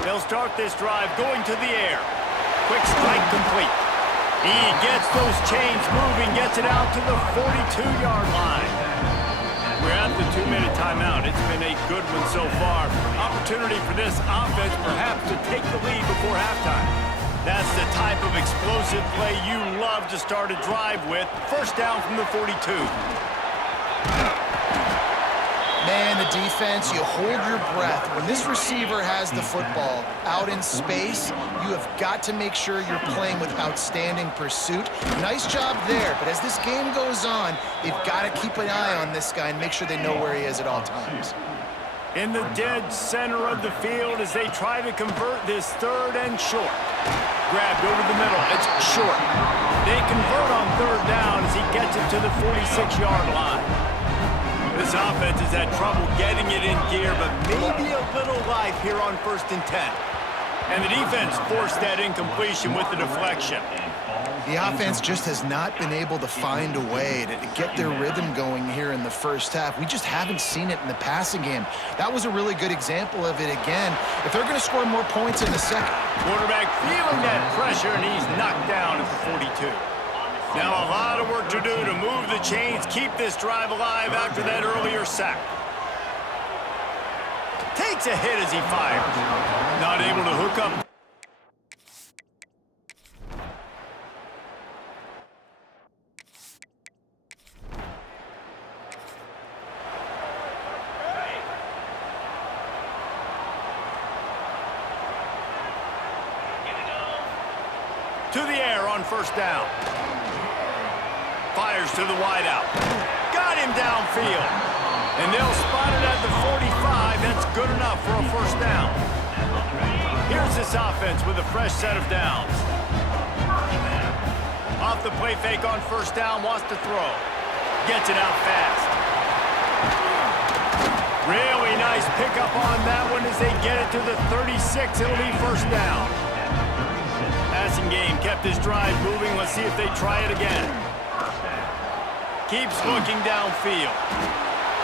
They'll start this drive going to the air. Quick strike complete. He gets those chains moving, gets it out to the 42-yard line. We're at the 2-minute timeout. It's been a good one so far. Opportunity for this offense perhaps to take the lead before halftime. That's the type of explosive play you love to start a drive with. First down from the 42. Man, the defense, you hold your breath. When this receiver has the football out in space, you have got to make sure you're playing with outstanding pursuit. Nice job there, but as this game goes on, they've got to keep an eye on this guy and make sure they know where he is at all times. In the dead center of the field as they try to convert this 3rd and short. Grabbed over the middle, it's short. They convert on 3rd down as he gets it to the 46-yard line. This offense has had trouble getting it in gear, but maybe a little life here on 1st and 10. And the defense forced that incompletion with the deflection. The offense just has not been able to find a way to get their rhythm going here in the first half. We just haven't seen it in the passing game. That was a really good example of it again. If they're going to score more points in the second. Quarterback feeling that pressure, and he's knocked down at the 42. Now a lot of work to do to move the chains, keep this drive alive after that earlier sack. Takes a hit as he fires. Not able to hook up. to the air on first down. Fires to the wideout. Got him downfield. And they'll spot it at the 45. That's good enough for a first down. Here's this offense with a fresh set of downs. Off the play fake on first down, wants to throw. Gets it out fast. Really nice pickup on that one as they get it to the 36. It'll be first down. Passing game kept this drive moving. Let's see if they try it again. Keeps looking downfield.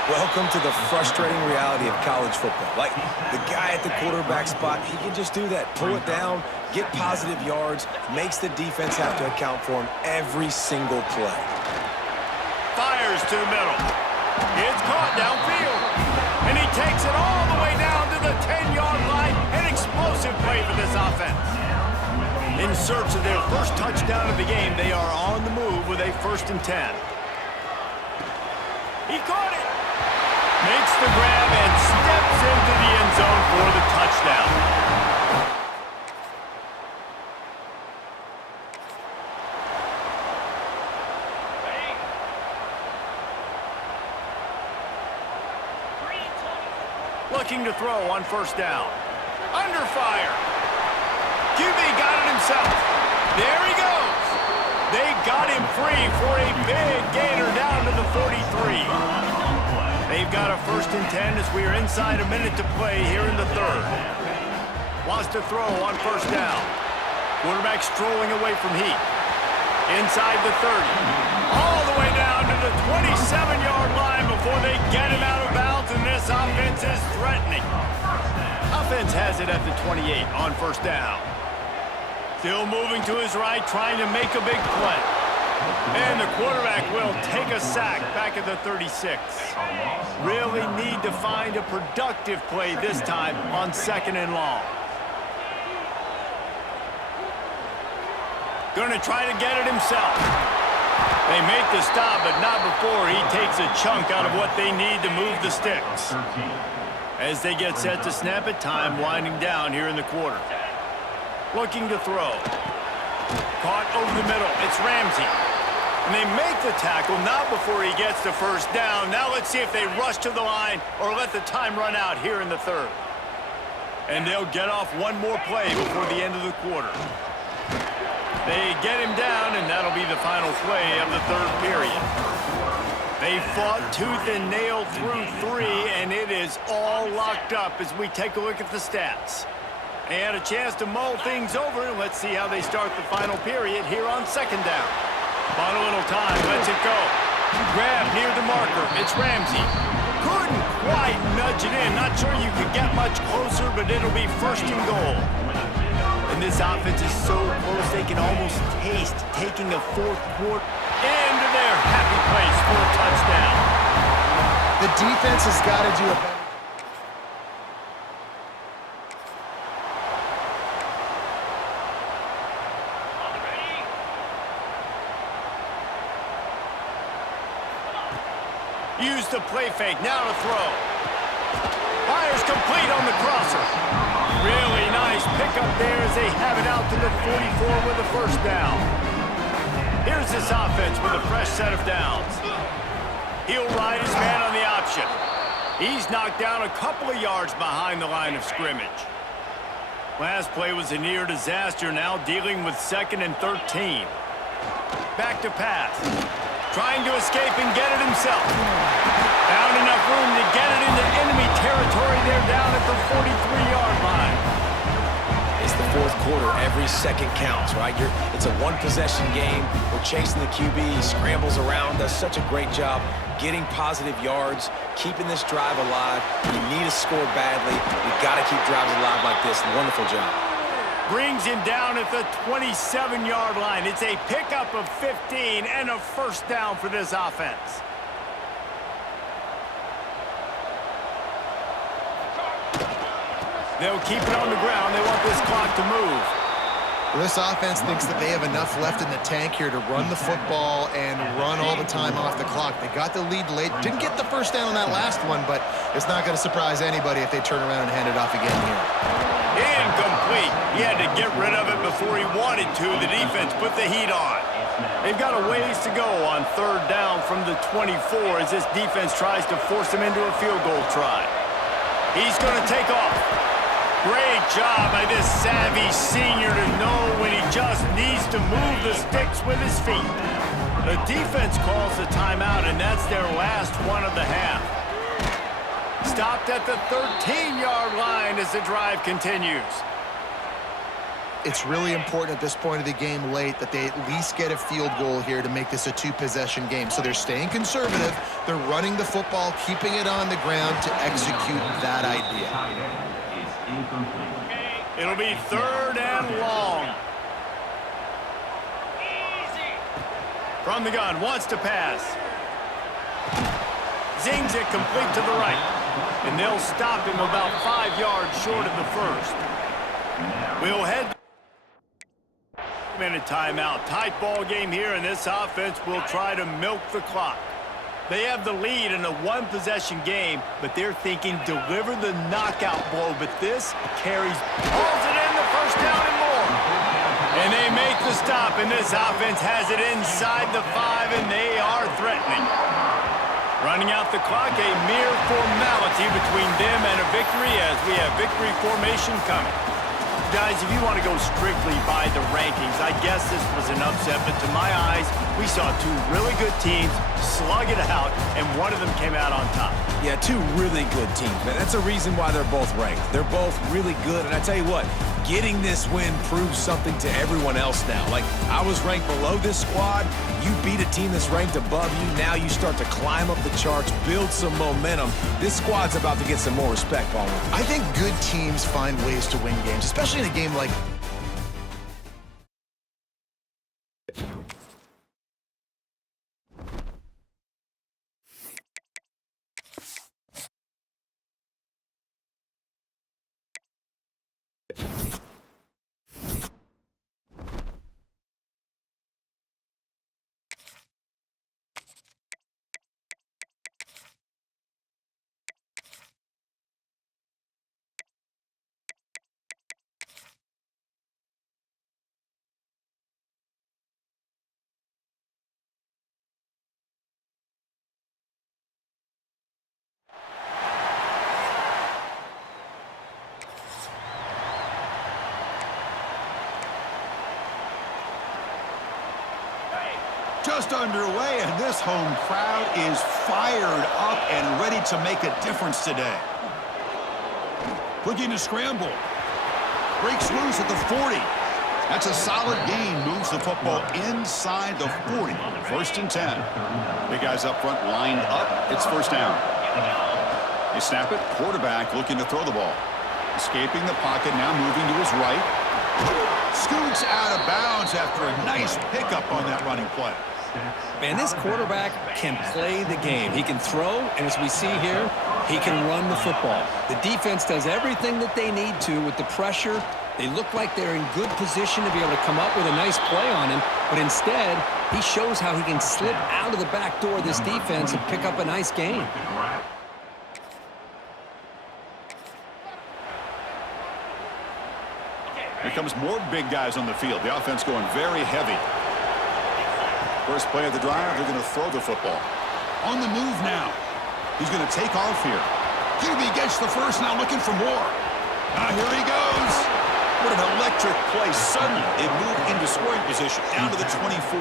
Welcome to the frustrating reality of college football. Like, the guy at the quarterback spot, he can just do that. Pull it down, get positive yards, makes the defense have to account for him every single play. Fires to the middle. It's caught downfield. And he takes it all the way down to the 10-yard line. An explosive play for this offense. In search of their first touchdown of the game, they are on the move with a 1st and 10. He caught it. Makes the grab and steps into the end zone for the touchdown. Looking to throw on first down. Under fire. QB got it himself. There he goes. They got him free for a big gainer down to the 43. They've got a 1st and 10 as we are inside a minute to play here in the 3rd. Wants to throw on first down. Quarterback strolling away from heat. Inside the 30. All the way down to the 27-yard line before they get him out of bounds, and this offense is threatening. Offense has it at the 28 on first down. Still moving to his right, trying to make a big play. And the quarterback will take a sack back at the 36. Really need to find a productive play this time on 2nd and long. Gonna try to get it himself. They make the stop, but not before he takes a chunk out of what they need to move the sticks. As they get set to snap it, time winding down here in the quarter. Looking to throw. Caught over the middle. It's Ramsey. And they make the tackle, not before he gets the first down. Now let's see if they rush to the line or let the time run out here in the 3rd. And they'll get off one more play before the end of the quarter. They get him down, and that'll be the final play of the 3rd period. They fought tooth and nail through 3, and it is all locked up as we take a look at the stats. They had a chance to mull things over, and let's see how they start the final period here on 2nd down. On a little time, lets it go. Grab near the marker. It's Ramsey. Couldn't quite nudge it in. Not sure you could get much closer, but it'll be 1st and goal. And this offense is so close they can almost taste taking a 4th quarter into their happy place for a touchdown. The defense has got to do a better. Use the play fake, now to throw. Fires complete on the crosser. Really nice pickup there as they have it out to the 44 with a 1st down. Here's this offense with a fresh set of downs. He'll ride his man on the option. He's knocked down a couple of yards behind the line of scrimmage. Last play was a near disaster, now dealing with 2nd and 13. Back to pass. Trying to escape and get it himself. Found enough room to get it into enemy territory there down at the 43-yard line. It's the 4th quarter. Every second counts, right? It's a one-possession game. We're chasing the QB. He scrambles around, does such a great job getting positive yards, keeping this drive alive. You need to score badly. You've got to keep drives alive like this. Wonderful job. Brings him down at the 27-yard line. It's a pickup of 15 and a 1st down for this offense. They'll keep it on the ground. They want this clock to move. Well, this offense thinks that they have enough left in the tank here to run the football and run all the time off the clock. They got the lead late. Didn't get the first down on that last one, but it's not going to surprise anybody if they turn around and hand it off again here. Incomplete. He had to get rid of it before he wanted to. The defense put the heat on. They've got a ways to go on third down from the 24 as this defense tries to force him into a field goal try. He's going to take off. Great job by this savvy senior to know when he just needs to move the sticks with his feet. The defense calls the timeout, and that's their last one of the half. Stopped at the 13-yard line as the drive continues. It's really important at this point of the game late that they at least get a field goal here to make this a two-possession game. So they're staying conservative. They're running the football, keeping it on the ground to execute that idea. It'll be third and long. From the gun, wants to pass. Zings it complete to the right. And they'll stop him about 5 yards short of the first. We'll head minute timeout. Tight ball game here, and this offense will try to milk the clock. They have the lead in a one-possession game, but they're thinking deliver the knockout blow. But this carries, hauls it in the first down and more. And they make the stop, and this offense has it inside the 5, and they are threatening. Running out the clock, a mere formality between them and a victory as we have victory formation coming. Guys, if you want to go strictly by the rankings, I guess this was an upset, but to my eyes, we saw two really good teams slug it out, and one of them came out on top. Yeah, two really good teams, man. That's a reason why they're both ranked. They're both really good, and I tell you what, getting this win proves something to everyone else now. Like, I was ranked below this squad. You beat a team that's ranked above you. Now you start to climb up the charts, build some momentum. This squad's about to get some more respect, Paul. I think good teams find ways to win games, especially in a game like just underway, and this home crowd is fired up and ready to make a difference today. Looking to scramble. Breaks loose at the 40. That's a solid gain. Moves the football inside the 40. First and 10. Big guys up front lined up. It's first down. They snap it. Quarterback looking to throw the ball. Escaping the pocket, now moving to his right. Scoots out of bounds after a nice pickup on that running play. Man, this quarterback can play the game. He can throw, and as we see here, he can run the football. The defense does everything that they need to with the pressure. They look like they're in good position to be able to come up with a nice play on him, but instead, he shows how he can slip out of the back door of this defense and pick up a nice gain. Here comes more big guys on the field. The offense going very heavy. First play of the drive, they're going to throw the football. On the move now. He's going to take off here. QB gets the first, now looking for more. Here he goes. What an electric play. Suddenly, they move into scoring position, down to the 24.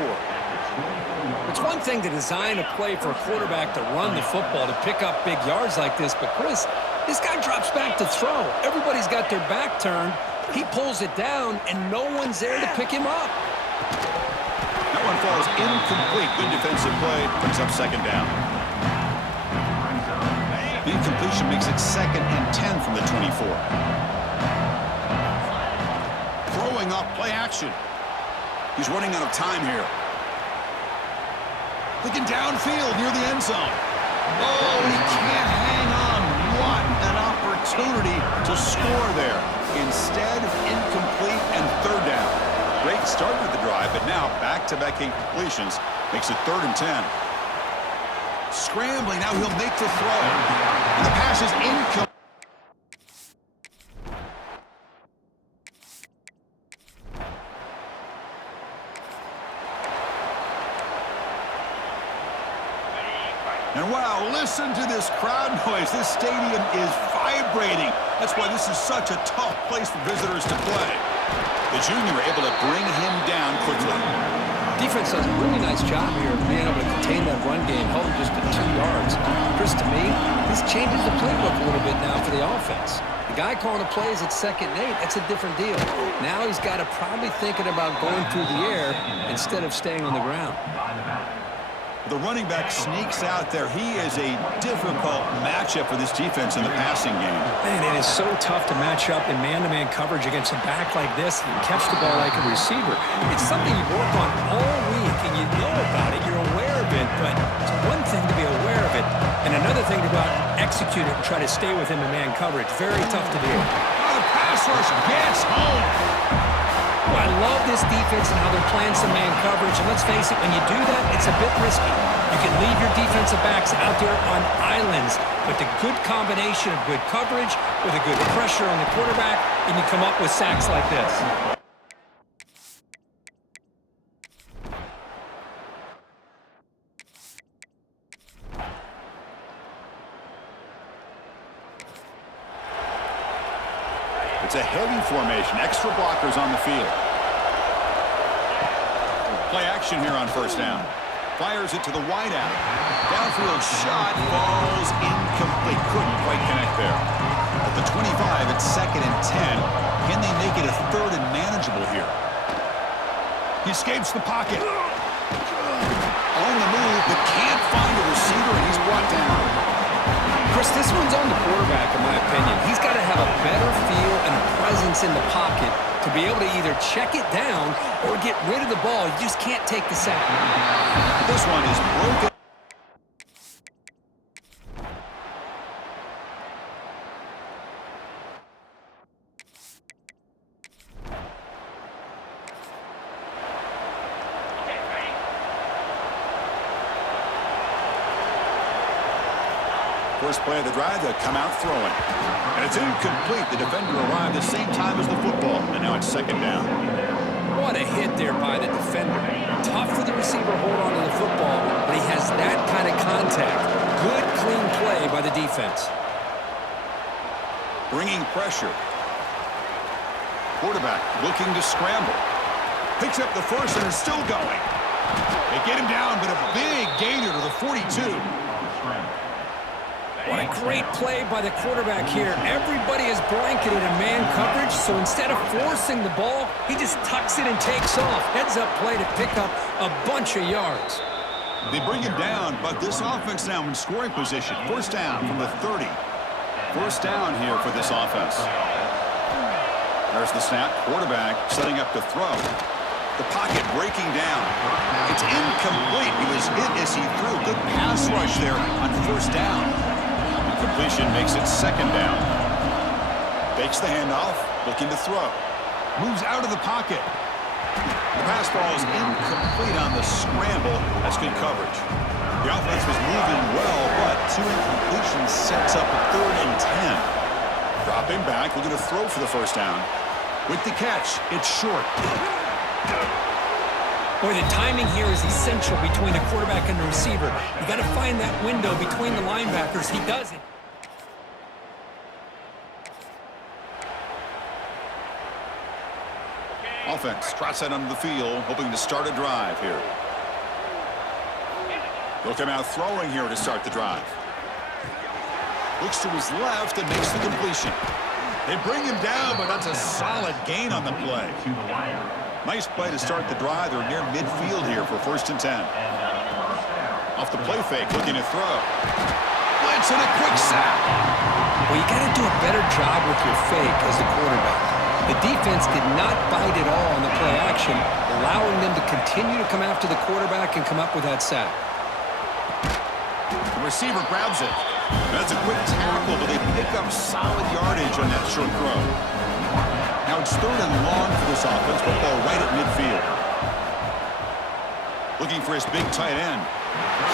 It's one thing to design a play for a quarterback to run the football, to pick up big yards like this, but Chris, this guy drops back to throw. Everybody's got their back turned. He pulls it down, and no one's there to pick him up. That one falls incomplete. Good defensive play. Brings up second down. The incompletion makes it second and 10 from the 24. Throwing up play action. He's running out of time here. Looking downfield near the end zone. Oh, he can't hang on. What an opportunity to score there. Instead, incomplete and third down. started the drive, but now back-to-back incompletions makes it 3rd and 10. Scrambling, now he'll make the throw. And the pass is incomplete. And wow, listen to this crowd noise. This stadium is vibrating. That's why this is such a tough place for visitors to play. The junior able to bring him down quickly. Defense does a really nice job here of being able to contain that run game, held him just to 2 yards. Chris, to me, this changes the playbook a little bit now for the offense. The guy calling the plays at 2nd and 8, that's a different deal. Now he's got to probably thinking about going through the air instead of staying on the ground. The running back sneaks out there. He is a difficult matchup for this defense in the passing game. Man, it is so tough to match up in man-to-man coverage against a back like this and catch the ball like a receiver. It's something you work on all week, and you know about it. You're aware of it, but it's one thing to be aware of it, and another thing to go out and execute it and try to stay with him in man coverage. Very tough to do. Oh, the pass rush gets home. I love this defense and how they're playing some man coverage. And let's face it, when you do that, it's a bit risky. You can leave your defensive backs out there on islands, but the good combination of good coverage with a good pressure on the quarterback, and you come up with sacks like this. It's a heavy formation. Extra blockers on the field. Play action here on 1st down. Fires it to the wideout. Downfield shot falls incomplete. Couldn't quite connect there. At the 25, it's 2nd and 10. Can they make it a 3rd and manageable here? He escapes the pocket. On the move, but can't find a receiver, and he's brought down. Chris, this one's on the quarterback, in my opinion. He's got to have a better feel and a presence in the pocket to be able to either check it down or get rid of the ball. You just can't take the sack. This one is broken. First play of the drive, they'll come out throwing. And it's incomplete. The defender arrived the same time as the football, and now it's 2nd down. What a hit there by the defender. Tough for the receiver to hold on to the football, but he has that kind of contact. Good, clean play by the defense. Bringing pressure. Quarterback looking to scramble. Picks up the first and is still going. They get him down, but a big gainer to the 42. What a great play by the quarterback here. Everybody is blanketed in man coverage, so instead of forcing the ball, he just tucks it and takes off. Heads-up play to pick up a bunch of yards. They bring him down, but this offense now in scoring position. 1st down from the 30. 1st down here for this offense. There's the snap. Quarterback setting up to throw. The pocket breaking down. It's incomplete. He was hit as he threw. Good pass rush there on 1st down. Completion makes it 2nd down. Fakes the handoff, looking to throw. Moves out of the pocket. The pass ball is incomplete on the scramble. That's good coverage. The offense was moving well, but 2 incompletions sets up a 3rd and 10. Dropping back, looking to throw for the 1st down. With the catch, it's short. Boy, the timing here is essential between the quarterback and the receiver. You got to find that window between the linebackers. He does it. Offense trots out onto the field, hoping to start a drive here. He'll come out throwing here to start the drive. Looks to his left and makes the completion. They bring him down, but that's a solid gain on the play. Nice play to start the drive. They're near midfield here for 1st and 10. Off the play fake, looking to throw. Blitz and a quick sack. Well, you got to do a better job with your fake as the quarterback. The defense did not bite at all on the play action, allowing them to continue to come after the quarterback and come up with that sack. The receiver grabs it. That's a quick tackle, but they pick up solid yardage on that short throw. Now It's 3rd and long for this offense. Football right at midfield. Looking for his big tight end.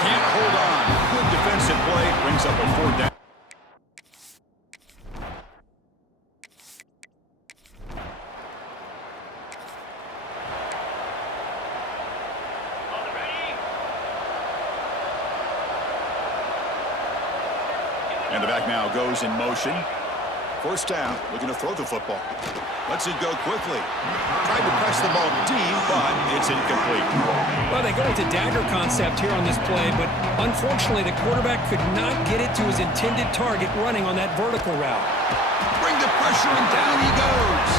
Can't hold on. Good defensive play. Brings up a 4th down. And the back now goes in motion. 1st down, looking to throw the football. Lets it go quickly. Tried to press the ball deep, but it's incomplete. Well, they go with the dagger concept here on this play, but unfortunately the quarterback could not get it to his intended target running on that vertical route. Bring the pressure, and down he goes.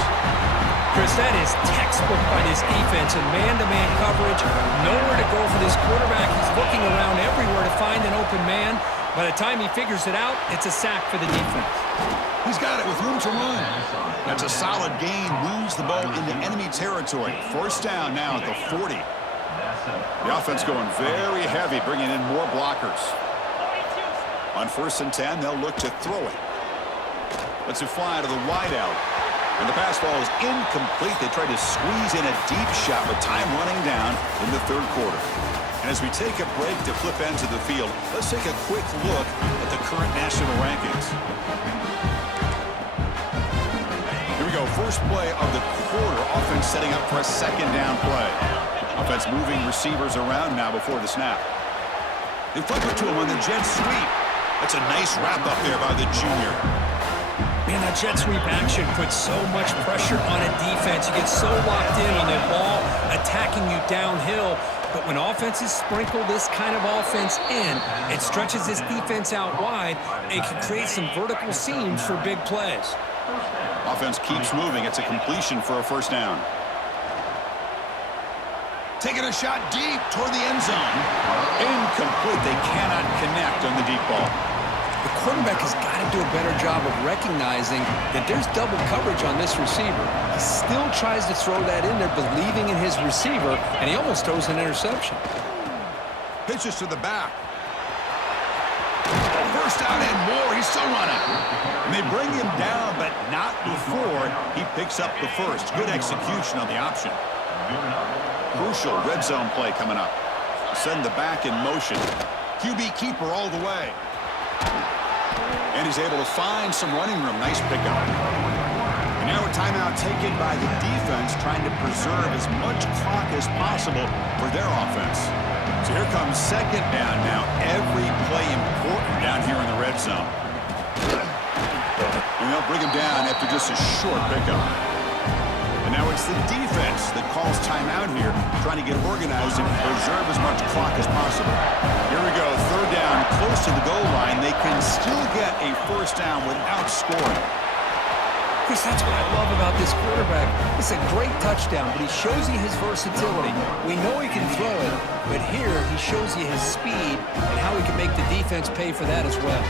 Chris, that is textbook by this defense in man-to-man coverage. Nowhere to go for this quarterback. He's looking around everywhere to find an open man. By the time he figures it out, it's a sack for the defense. He's got it with room to run. That's a solid gain. Moves the ball into enemy territory. 1st down now at the 40. The offense going very heavy, bringing in more blockers. On 1st and 10, they'll look to throw it. Lets it fly to the wideout. And the pass ball is incomplete. They tried to squeeze in a deep shot with time running down in the 3rd quarter. And as we take a break to flip ends of the field, let's take a quick look at the current national rankings. Here we go. First play of the quarter. Offense setting up for a 2nd down play. Offense moving receivers around now before the snap. They flip it to him on the jet sweep. That's a nice wrap up there by the junior. Man, that jet sweep action puts so much pressure on a defense. You get so locked in on that ball attacking you downhill. But when offenses sprinkle this kind of offense in, it stretches this defense out wide and can create some vertical seams for big plays. Offense keeps moving. It's a completion for a 1st down. Taking a shot deep toward the end zone. Incomplete. They cannot connect on the deep ball. The quarterback has got to do a better job of recognizing that there's double coverage on this receiver. He still tries to throw that in there, believing in his receiver, and he almost throws an interception. Pitches to the back. 1st down and more. He's still running. And they bring him down, but not before he picks up the 1st. Good execution on the option. Crucial red zone play coming up. Send the back in motion. QB keeper all the way. And he's able to find some running room. Nice pickup. And now a timeout taken by the defense, trying to preserve as much clock as possible for their offense. So here comes 2nd down now. Every play important down here in the red zone. And they'll bring him down after just a short pickup. And now it's the defense that calls timeout here, trying to get organized and preserve as much clock as possible. Here we go, 3rd down, close to the goal line. They can still get a 1st down without scoring. Chris, that's what I love about this quarterback. It's a great touchdown, but he shows you his versatility. We know he can throw it, but here he shows you his speed and how he can make the defense pay for that as well.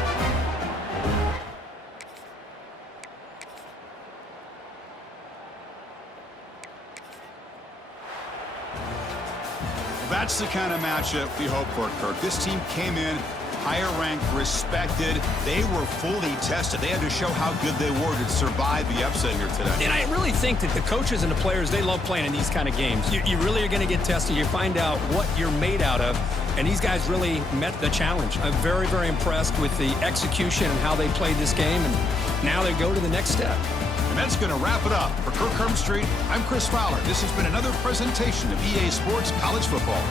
That's the kind of matchup we hope for, Kirk. This team came in higher ranked, respected. They were fully tested. They had to show how good they were to survive the upset here today. And I really think that the coaches and the players, they love playing in these kind of games. You really are going to get tested. You find out what you're made out of. And these guys really met the challenge. I'm very, very impressed with the execution and how they played this game. And now they go to the next step. And that's going to wrap it up. For Kirk Herbstreit, I'm Chris Fowler. This has been another presentation of EA Sports College Football.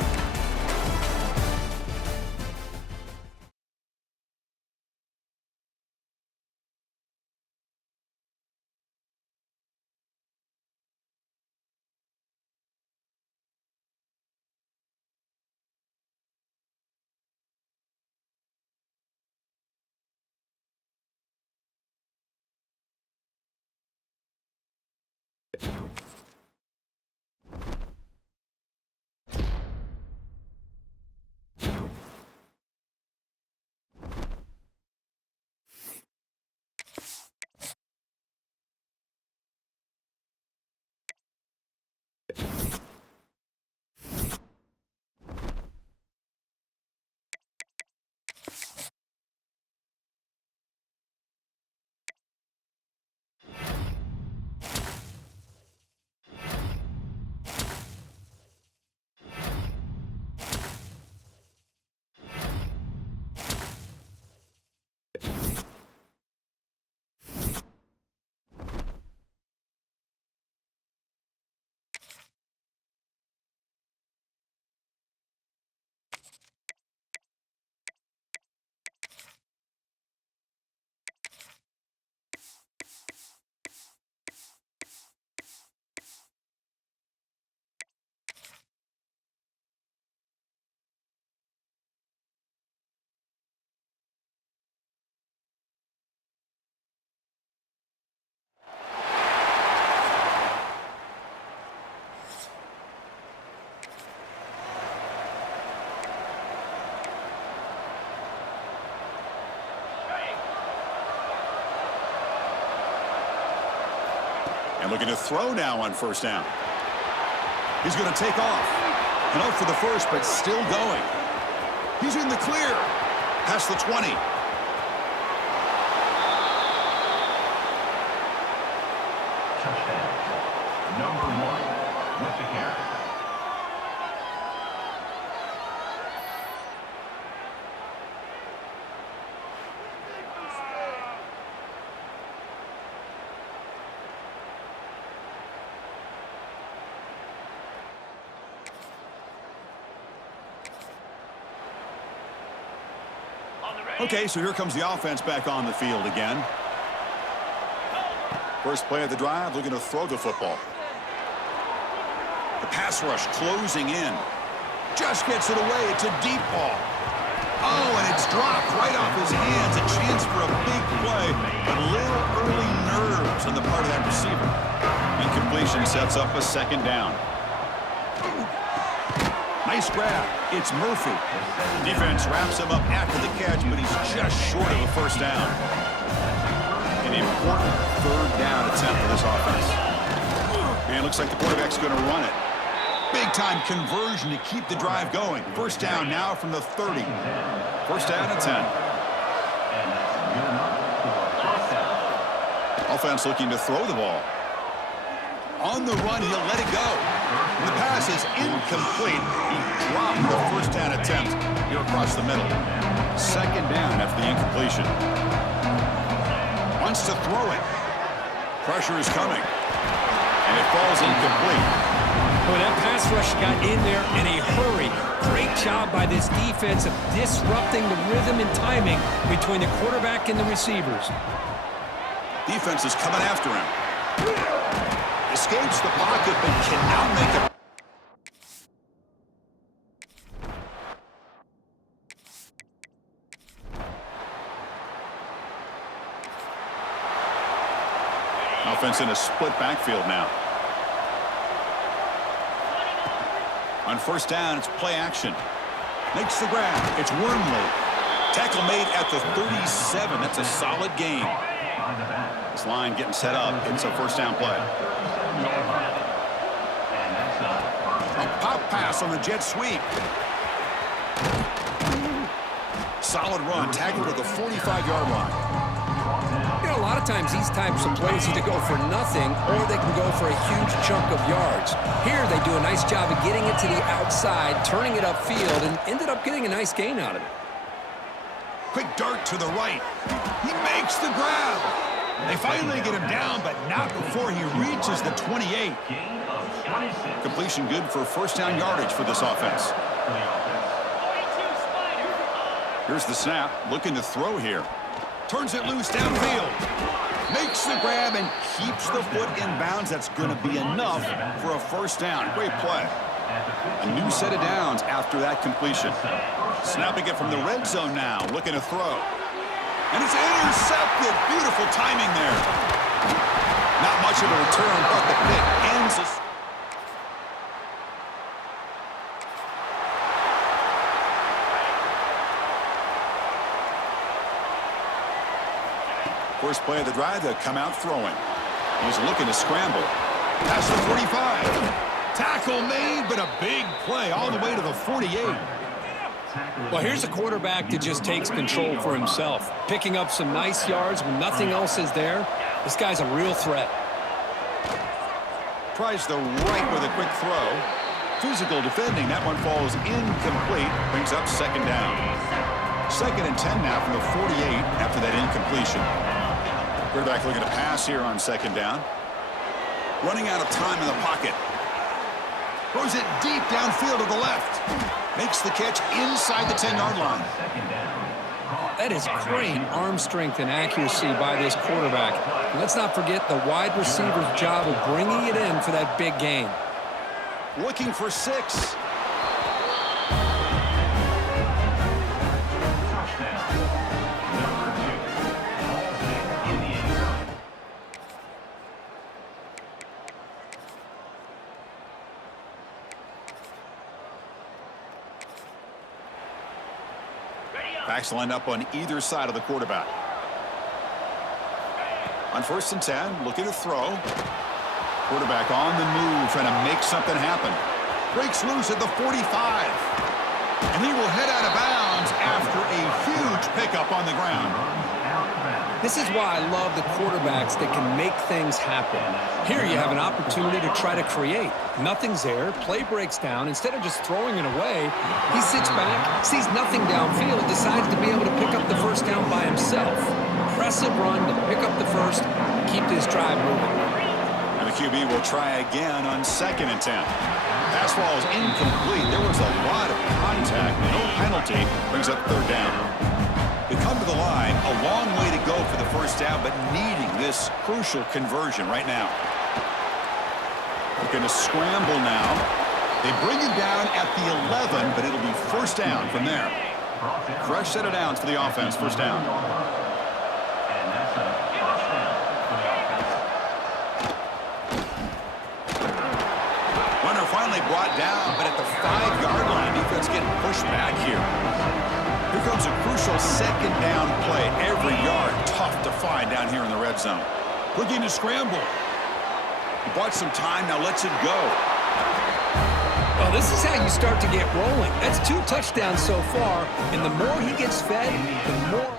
And looking to throw now on first down. He's going to take off. And out for the first, but still going. He's in the clear. Past the 20. Touchdown. Number 1 with the carry. Okay, so here comes the offense back on the field again. First play of the drive, looking to throw the football. The pass rush closing in. Just gets it away. It's a deep ball. Oh, and it's dropped right off his hands. A chance for a big play, but a little early nerves on the part of that receiver. Incompletion sets up a second down. Nice grab. It's Murphy. Defense wraps him up after the catch, but he's just short of the first down. An important third down attempt for this offense. And it looks like the quarterback's going to run it. Big-time conversion to keep the drive going. First down now from the 30. First down at 10. Offense looking to throw the ball. On the run, he'll let it go. The pass is incomplete. He dropped the first down attempt here across the middle. Second down after the incompletion. Wants to throw it. Pressure is coming. And it falls incomplete. Well, that pass rush got in there in a hurry. Great job by this defense of disrupting the rhythm and timing between the quarterback and the receivers. Defense is coming after him. Escapes the pocket, but cannot make it. Offense in a split backfield now. On first down, it's play action. Makes the grab. It's Wormley. Tackle made at the 37. That's a solid gain. This line getting set up. It's a first down play. A pop pass on the jet sweep. Solid run. Tackled at the 45-yard line. You know, a lot of times these types of plays either go for nothing or they can go for a huge chunk of yards. Here they do a nice job of getting it to the outside, turning it upfield, and ended up getting a nice gain out of it. Quick dart to the right. He makes the grab. They finally get him down, but not before he reaches the 28. Completion good for first down yardage for this offense. Here's the snap. Looking to throw here. Turns it loose downfield. Makes the grab and keeps the foot in bounds. That's going to be enough for a first down. Great play. A new set of downs after that completion. Snapping it from the red zone now. Looking to throw. And it's intercepted. Beautiful timing there. Not much of a return, but the pick ends us. First play of the drive, they'll come out throwing. He's looking to scramble. Past the 45. Tackle made, but a big play all the way to the 48. Well, here's a quarterback that just takes control for himself, picking up some nice yards when nothing else is there. This guy's a real threat. Tries the right with a quick throw. Physical defending. That one falls incomplete. Brings up second down. Second and 10 now from the 48 after that incompletion. Quarterback looking to pass here on second down. Running out of time in the pocket. Throws it deep downfield to the left. Makes the catch inside the 10-yard line. That is great arm strength and accuracy by this quarterback. And let's not forget the wide receiver's job of bringing it in for that big gain. Looking for 6. Backs lined up on either side of the quarterback. On first and 10, looking to throw. Quarterback on the move, trying to make something happen. Breaks loose at the 45. And he will head out of bounds after a huge pickup on the ground. This is why I love the quarterbacks that can make things happen. Here you have an opportunity to try to create. Nothing's there. Play breaks down. Instead of just throwing it away, he sits back, sees nothing downfield, decides to be able to pick up the first down by himself. Impressive run to pick up the first, keep this drive moving. And the QB will try again on 2nd and 10. Pass ball is incomplete. There was a lot of contact. No penalty. Brings up 3rd down. They come to the line. A long way to go for the first down, but needing this crucial conversion right now. They're going to scramble now. They bring him down at the 11, but it'll be first down from there. Fresh set of downs for the offense. First down. Finally brought down, but at the 5-yard line, defense getting pushed back here. Here comes a crucial 2nd down play. Every yard tough to find down here in the red zone. Looking to scramble. He bought some time, now lets it go. Well, this is how you start to get rolling. That's 2 touchdowns so far, and the more he gets fed, the more...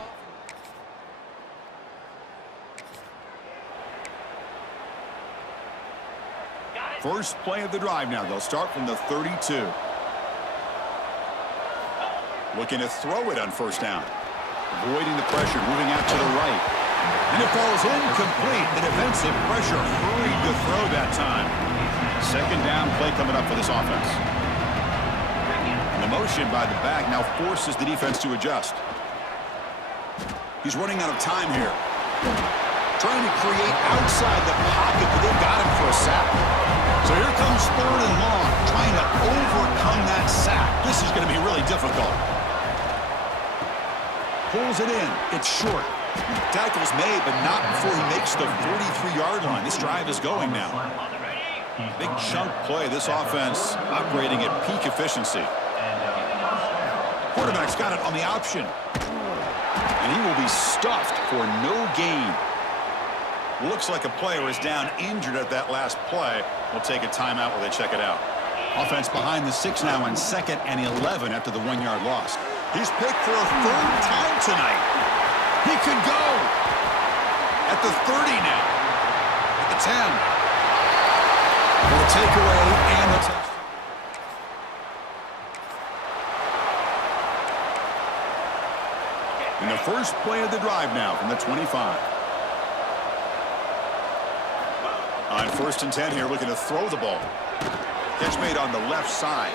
First play of the drive now. They'll start from the 32. Looking to throw it on first down. Avoiding the pressure, moving out to the right. And it falls incomplete. The defensive pressure hurried to throw that time. 2nd down play coming up for this offense. And the motion by the back now forces the defense to adjust. He's running out of time here. Trying to create outside the pocket, but they've got him for a sack. So here comes 3rd and long, trying to overcome that sack. This is going to be really difficult. Pulls it in. It's short. Tackle's made, but not before he makes the 43-yard line. This drive is going now. Big chunk play. This offense operating at peak efficiency. Quarterback's got it on the option. And he will be stuffed for no gain. Looks like a player is down injured at that last play. We'll take a timeout while they check it out. Offense behind the 6 now on 2nd and 11 after the 1-yard loss. He's picked for a 3rd time tonight. He could go. At the 30 now. At the 10. For the takeaway and the touchdown. And the first play of the drive now from the 25. On 1st and 10 here, looking to throw the ball. Catch made on the left side.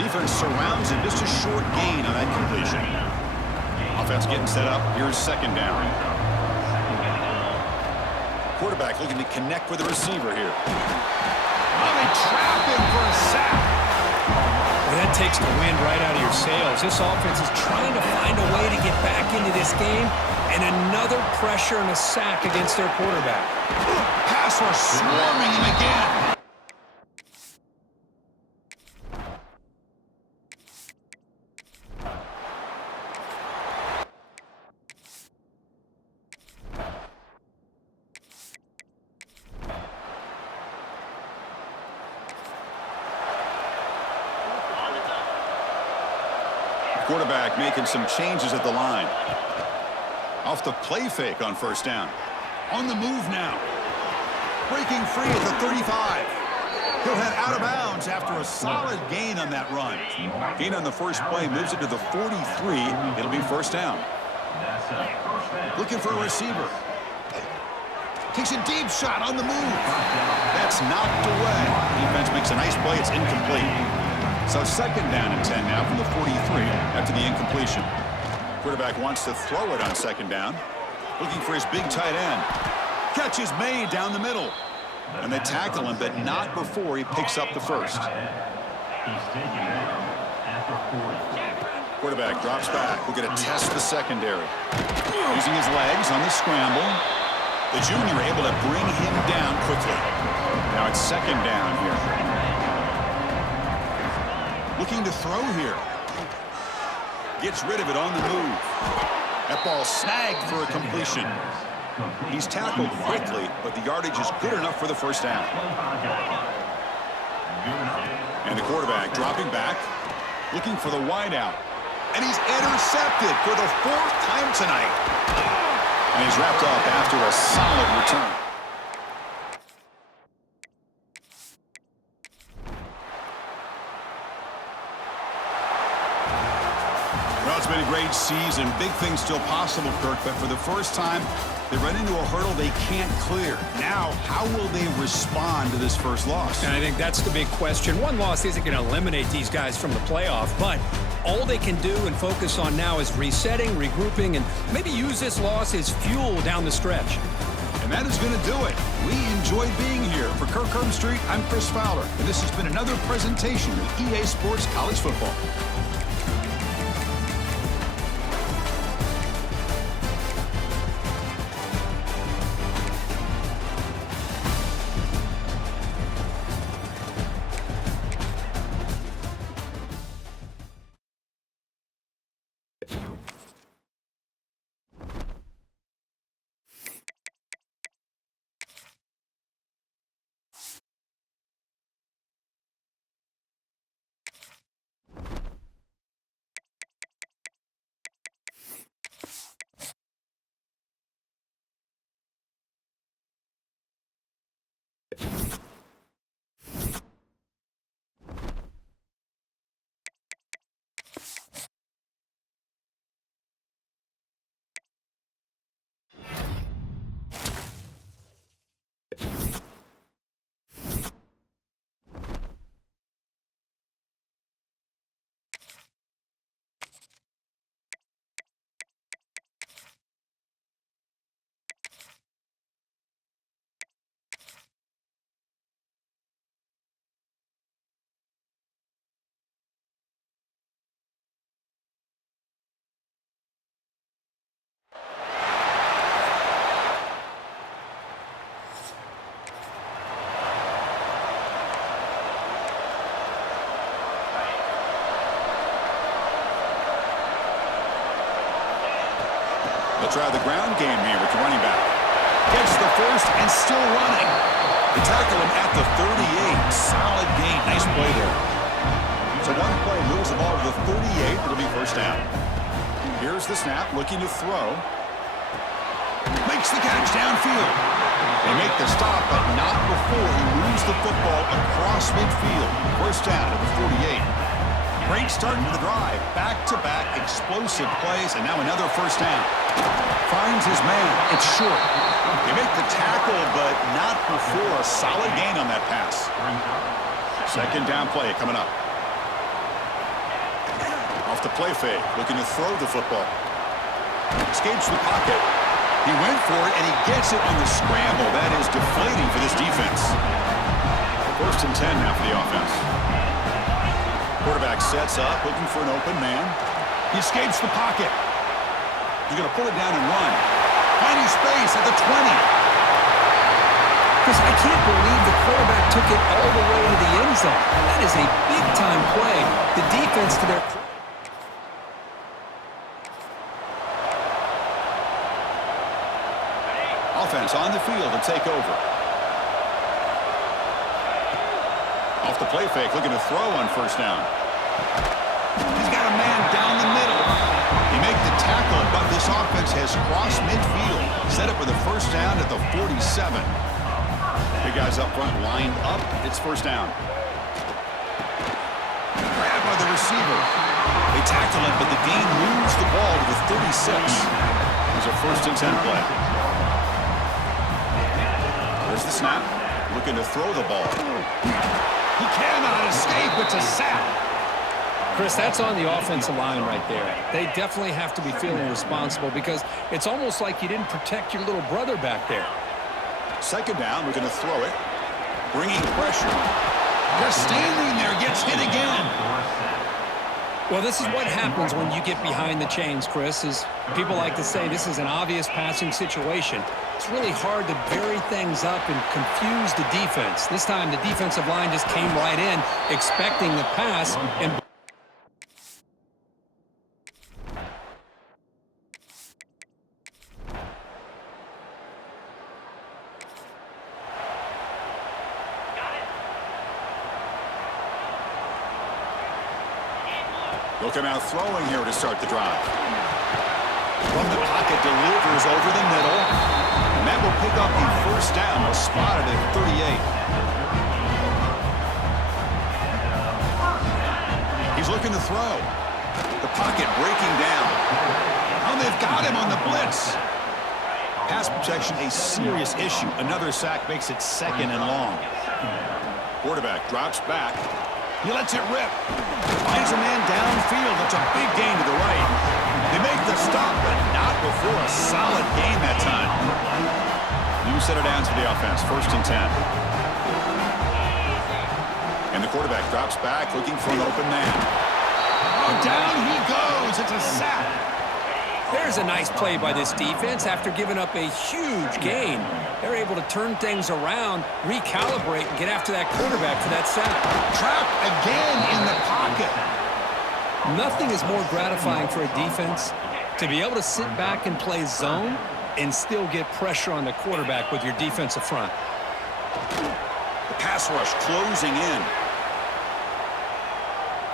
Defense surrounds him. Just a short gain on that completion. Offense getting set up. Here's 2nd down. Quarterback looking to connect with the receiver here. Oh, they trap him for a sack. Well, that takes the wind right out of your sails. This offense is trying to find a way to get back into this game, and another pressure and a sack against their quarterback. Pass rush swarming him again. Quarterback making some changes at the line. Off the play fake on first down. On the move now. Breaking free at the 35. He'll head out of bounds after a solid gain on that run. Gain on the first play moves it to the 43. It'll be first down. Looking for a receiver. Takes a deep shot on the move. That's knocked away. Defense makes a nice play. It's incomplete. So 2nd down and 10 now from the 43 after the incompletion. Quarterback wants to throw it on 2nd down. Looking for his big tight end. Catch is made down the middle. And they tackle him, but not before he picks up the first. Quarterback drops back. We're going to test the secondary. Using his legs on the scramble. The junior able to bring him down quickly. Now it's 2nd down here. Looking to throw here. Gets rid of it on the move. That ball snagged for a completion. He's tackled quickly, but the yardage is good enough for the first down. And the quarterback dropping back, looking for the wideout. And he's intercepted for the 4th time tonight. And he's wrapped up after a solid return. Well, it's been a great season. Big things still possible, Kirk, but for the first time, they run into a hurdle they can't clear. Now, how will they respond to this first loss? And I think that's the big question. One loss isn't going to eliminate these guys from the playoff, but all they can do and focus on now is resetting, regrouping, and maybe use this loss as fuel down the stretch. And that is going to do it. We enjoyed being here. For Kirk Herbstreit, I'm Chris Fowler, and this has been another presentation of EA Sports College Football. They'll try the ground game here with the running back. Gets the first and still running. They tackle him at the 38. Solid gain. Nice play there. So one play moves the ball to the 38. It'll be first down. Here's the snap, looking to throw. Makes the catch downfield. They make the stop, but not before he moves the football across midfield. First down at the 48. Great start to the drive. Back-to-back explosive plays, and now another first down. Finds his man. It's short. They make the tackle, but not before a solid gain on that pass. Second down play coming up. Off the play fake, looking to throw the football. Escapes the pocket. He went for it, and he gets it on the scramble. That is deflating for this defense. First and 10 now for the offense. Quarterback sets up, looking for an open man. He escapes the pocket. He's going to pull it down and run. Finding space at the 20. Chris, I can't believe the quarterback took it all the way to the end zone. That is a big-time play. The defense to their... Offense on the field to take over. Off the play fake, looking to throw on first down. He's got a man down the middle. They make the tackle, but this offense has crossed midfield. Set up for the first down at the 47. Big guys up front lined up. It's first down. Grab by the receiver. They tackle it, but the gain moves the ball to the 36. There's a first and 10 play. There's the snap. Looking to throw the ball. He cannot escape. It's a sack. Chris, that's on the offensive line right there. They definitely have to be feeling responsible because it's almost like you didn't protect your little brother back there. Second down, we're going to throw it. Bringing pressure. Just standing there, gets hit again. Well, this is what happens when you get behind the chains, Chris, is people like to say this is an obvious passing situation. It's really hard to vary things up and confuse the defense. This time, the defensive line just came right in, expecting the pass, and He'll come out throwing here to start the drive. From the pocket, delivers over the middle. And that will pick up the first down. They'll spot it at 38. He's looking to throw. The pocket breaking down. Oh, they've got him on the blitz. Pass protection, a serious issue. Another sack makes it 2nd and long. Quarterback drops back. He lets it rip. Finds a man downfield. That's a big gain to the right. They make the stop, but not before a solid gain that time. New set of downs for the offense. 1st and 10. And the quarterback drops back, looking for an open man. Oh, down he goes. It's a sack. There's a nice play by this defense. After giving up a huge gain, they're able to turn things around, recalibrate, and get after that quarterback for that sack. Trapped again in the pocket. Nothing is more gratifying for a defense to be able to sit back and play zone and still get pressure on the quarterback with your defensive front. The pass rush closing in.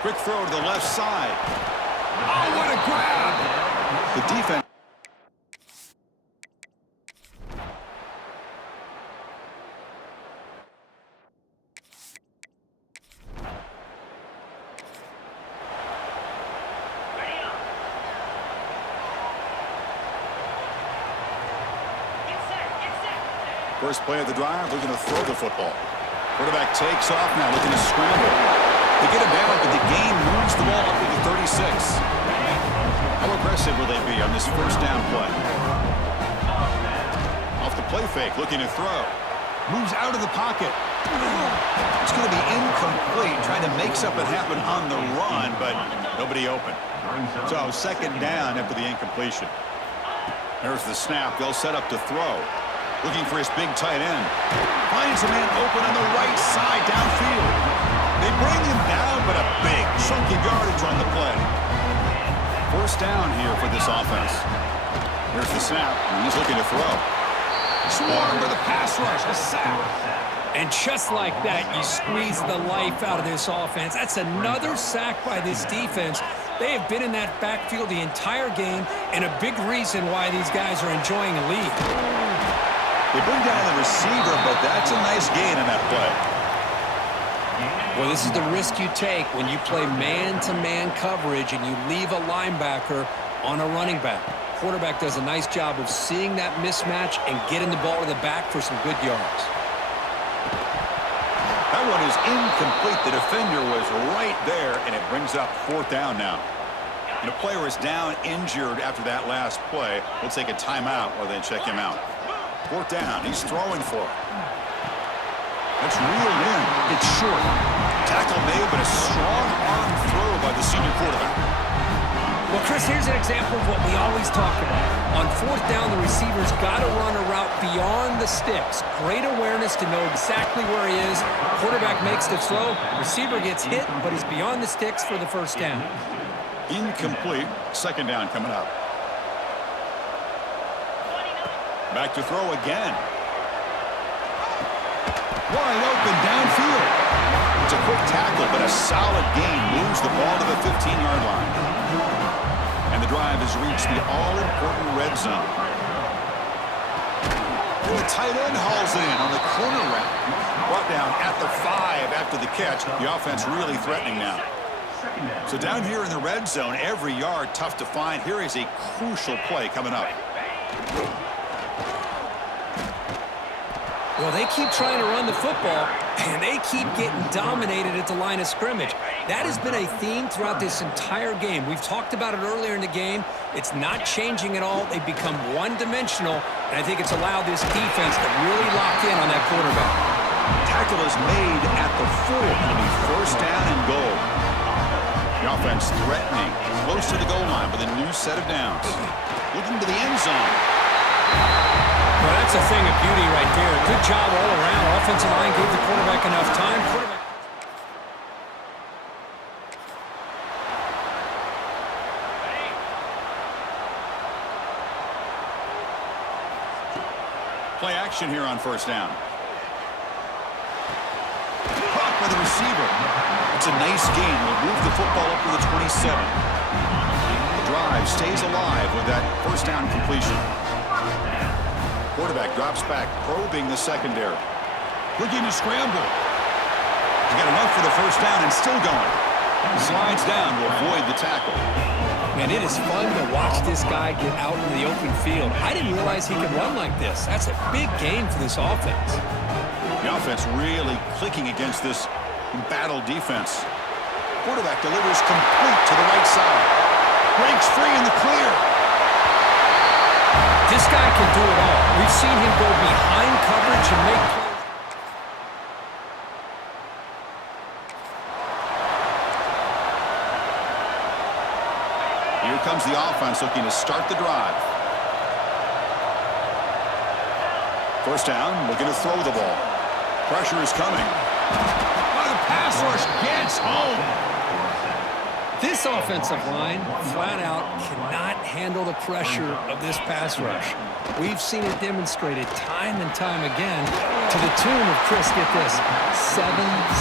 Quick throw to the left side. Oh, what a grab! The defense. First play of the drive, looking to throw the football. Quarterback takes off now, looking to scramble. They get him down, but the gain moves the ball up to the 36. How aggressive will they be on this first down play? Off the play fake, looking to throw. Moves out of the pocket. It's going to be incomplete, trying to make something happen on the run, but nobody open. So 2nd down after the incompletion. There's the snap. They'll set up to throw. Looking for his big tight end. Finds a man open on the right side downfield. They bring him down, but a big chunk of yardage on the play. 1st down here for this offense. Here's the snap, and he's looking to throw. Swarm for the pass rush, a sack. And just like that, you squeeze the life out of this offense. That's another sack by this defense. They have been in that backfield the entire game, and a big reason why these guys are enjoying a lead. They bring down the receiver, but that's a nice gain on that play. Well, this is the risk you take when you play man-to-man coverage and you leave a linebacker on a running back. Quarterback does a nice job of seeing that mismatch and getting the ball to the back for some good yards. That one is incomplete. The defender was right there, and it brings up 4th down now. And a player is down injured after that last play. We'll take a timeout while they check him out. 4th down. He's throwing for it. That's reeled in. It's short. Tackle made, but a strong arm throw by the senior quarterback. Well, Chris, here's an example of what we always talk about. On 4th down, the receiver's got to run a route beyond the sticks. Great awareness to know exactly where he is. Quarterback makes the throw. Receiver gets hit, but he's beyond the sticks for the 1st down. Incomplete. 2nd down coming up. Back to throw again. Wide open downfield. It's a quick tackle, but a solid gain moves the ball to the 15-yard line. And the drive has reached the all-important red zone. And the tight end hauls in on the corner route. Brought down at the 5 after the catch. The offense really threatening now. So down here in the red zone, every yard tough to find. Here is a crucial play coming up. Well, they keep trying to run the football, and they keep getting dominated at the line of scrimmage. That has been a theme throughout this entire game. We've talked about it earlier in the game. It's not changing at all. They've become one-dimensional, and I think it's allowed this defense to really lock in on that quarterback. Tackle is made at the 4. It'll be 1st down and goal. The offense threatening, close to the goal line with a new set of downs. Looking to the end zone. Well, that's a thing of beauty right there. Good job all around. Offensive line gave the quarterback enough time. Play action here on 1st down. blocked by the receiver. It's a nice gain. Will move the football up to the 27. The drive stays alive with that first down completion. Quarterback drops back, probing the secondary. Looking to scramble. He's got enough for the first down and still going. Slides down to avoid the tackle. Man, it is fun to watch this guy get out in the open field. I didn't realize he could run like this. That's a big gain for this offense. The offense really clicking against this embattled defense. Quarterback delivers complete to the right side. Breaks free in the clear. This guy can do it all. We've seen him go behind coverage and make plays. Here comes the offense looking to start the drive. First down, looking to throw the ball. Pressure is coming. Oh, the pass rush gets home. This offensive line, flat out, cannot handle the pressure of this pass rush. We've seen it demonstrated time and time again to the tune of, Chris, get this, 7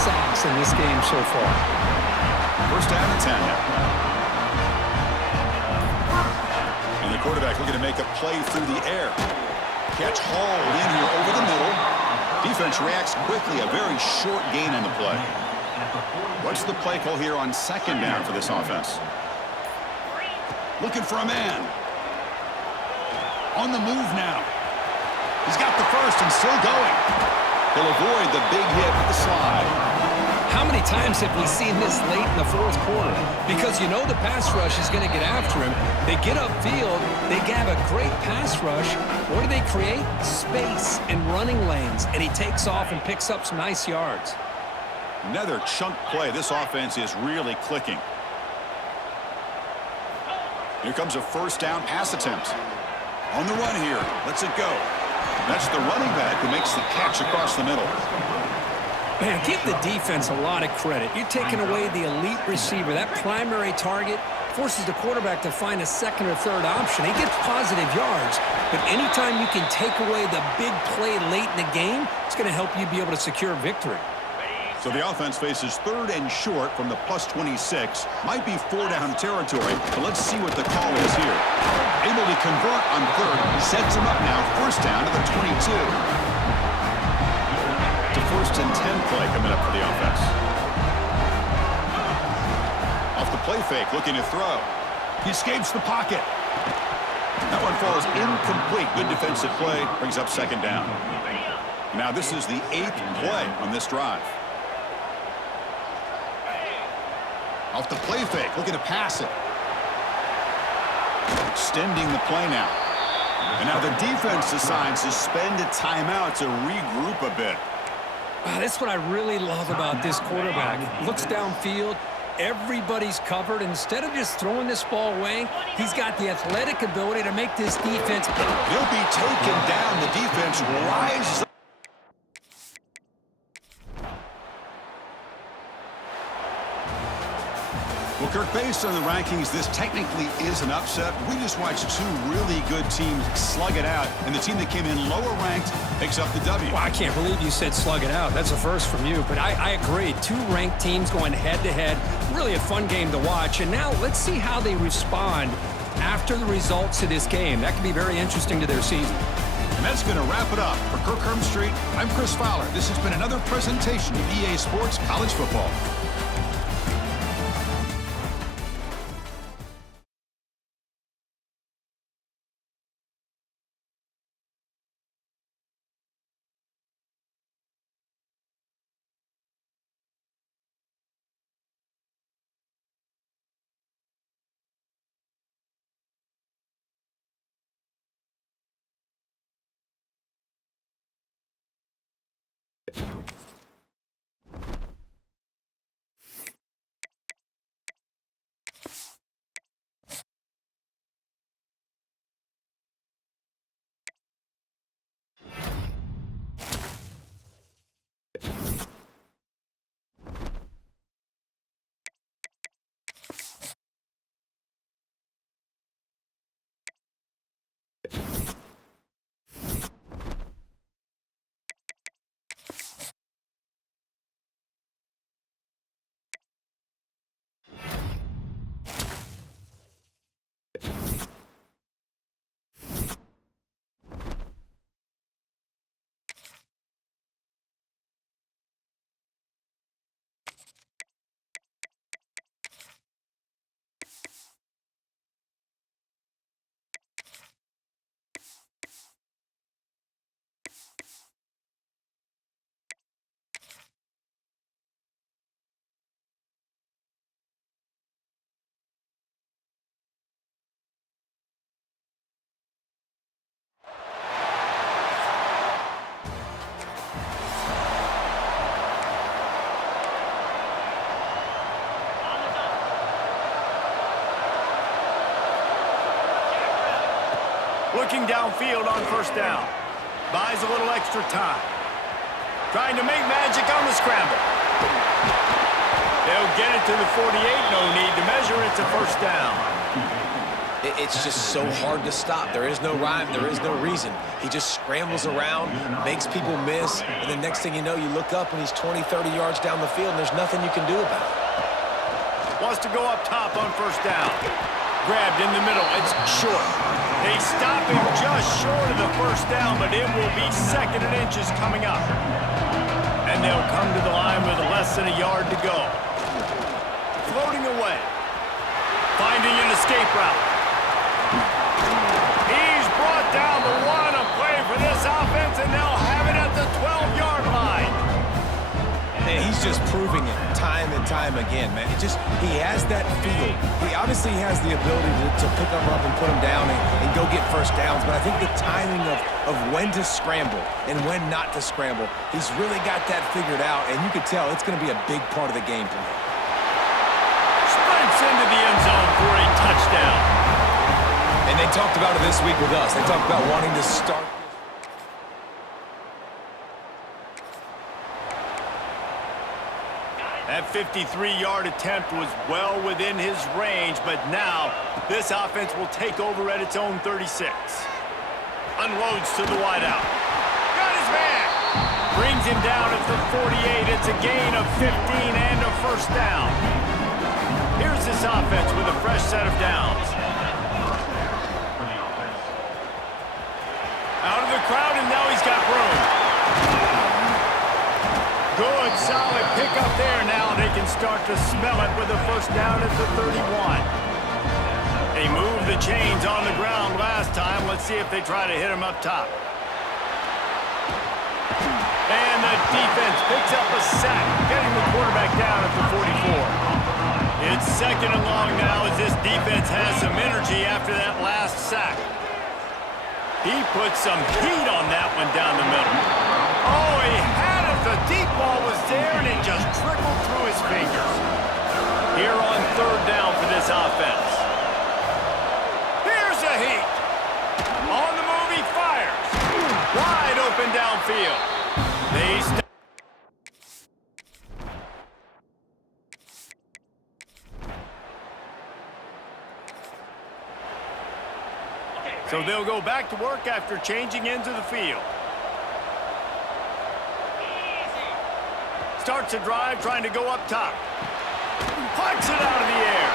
sacks in this game so far. First down and 10 now. And the quarterback looking to make a play through the air. Catch hauled in here over the middle. Defense reacts quickly. A very short gain on the play. What's the play call here on second down for this offense? Looking for a man. On the move now. He's got the first and still going. He'll avoid the big hit with the slide. How many times have we seen this late in the fourth quarter? Because you know the pass rush is going to get after him. They get upfield. They have a great pass rush. What do they create? Space and running lanes. And he takes off and picks up some nice yards. Another chunk play. This offense is really clicking. Here comes a first down pass attempt. On the run here. Lets it go. That's the running back who makes the catch across the middle. Man, give the defense a lot of credit. You're taking away the elite receiver. That primary target forces the quarterback to find a second or third option. He gets positive yards, but anytime you can take away the big play late in the game, it's going to help you be able to secure victory. So the offense faces third and short from the plus 26. Might be 4-down territory, but let's see what the call is here. Able to convert on third. Sets him up now. First down to the 22. To first and 10 play coming up for the offense. Off the play fake, looking to throw. He escapes the pocket. That one falls incomplete. Good defensive play. Brings up second down. Now this is the 8th play on this drive. Off the play fake, looking to pass it. Extending the play now. And now the defense decides to spend a timeout to regroup a bit. Wow, that's what I really love about this quarterback. Looks downfield. Everybody's covered. Instead of just throwing this ball away, he's got the athletic ability to make this defense. He'll be taken down. The defense rises up. Well, Kirk, based on the rankings, this technically is an upset. We just watched two really good teams slug it out, and the team that came in lower ranked picks up the W. Well, I can't believe you said slug it out. That's a first from you, but I agree. Two ranked teams going head-to-head. Really a fun game to watch, and now let's see how they respond after the results of this game. That could be very interesting to their season. And that's going to wrap it up. For Kirk Herbstreit, I'm Chris Fowler. This has been another presentation of EA Sports College Football. Looking downfield on first down. Buys a little extra time. Trying to make magic on the scramble. They'll get it to the 48. No need to measure. It's a first down. It's just so hard to stop. There is no rhyme. There is no reason. He just scrambles around, makes people miss, and the next thing you know, you look up and he's 20, 30 yards down the field, and there's nothing you can do about it. Wants to go up top on first down. Grabbed in the middle. It's short. They stop him just short of the first down, but it will be 2nd and inches coming up. And they'll come to the line with less than a yard to go. Floating away. Finding an escape route. He's brought down the one, a play for this offense, and they'll have it at the 12-yard line. And he's just proving it time and time again, man. He has that feel. He obviously has the ability to pick them up and put them down and go get first downs, but I think the timing of when to scramble and when not to scramble, he's really got that figured out, and you could tell it's going to be a big part of the game plan. Sprints into the end zone for a touchdown. And they talked about it this week with us. They talked about wanting to start. That 53-yard attempt was well within his range, but now this offense will take over at its own 36. Unloads to the wideout. Got his man. Brings him down at the 48. It's a gain of 15 and a first down. Here's this offense with a fresh set of downs. Out of the crowd, and now he's got room. Good, solid pickup there. Now they can start to smell it with a first down at the 31. They moved the chains on the ground last time. Let's see if they try to hit him up top. And the defense picks up a sack, getting the quarterback down at the 44. It's 2nd and long now as this defense has some energy after that last sack. He put some heat on that one down the middle. Oh, he had it. The deep ball was there, and it just trickled through his fingers. Here on 3rd down for this offense. Here's a heat. On the move, he fires. Wide open downfield. They So they'll go back to work after changing into the field. Starts a drive trying to go up top. Punts it out of the air.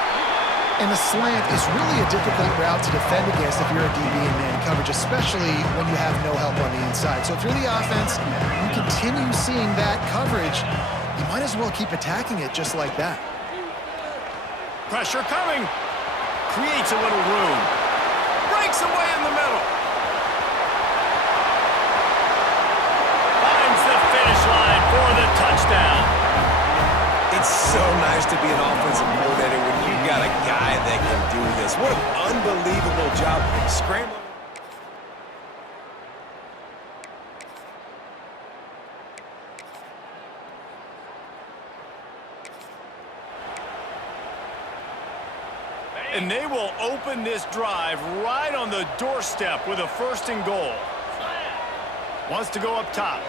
And the slant is really a difficult route to defend against if you're a DB in man coverage, especially when you have no help on the inside. So if you're the offense, you continue seeing that coverage, you might as well keep attacking it just like that. Pressure coming. Creates a little room. Breaks away in the middle. Finds the finish line for the touchdown. It's so nice to be an offensive coordinator when you've got a guy that can do this. What an unbelievable job scrambling. And they will open this drive right on the doorstep with a 1st and goal. Wants to go up top.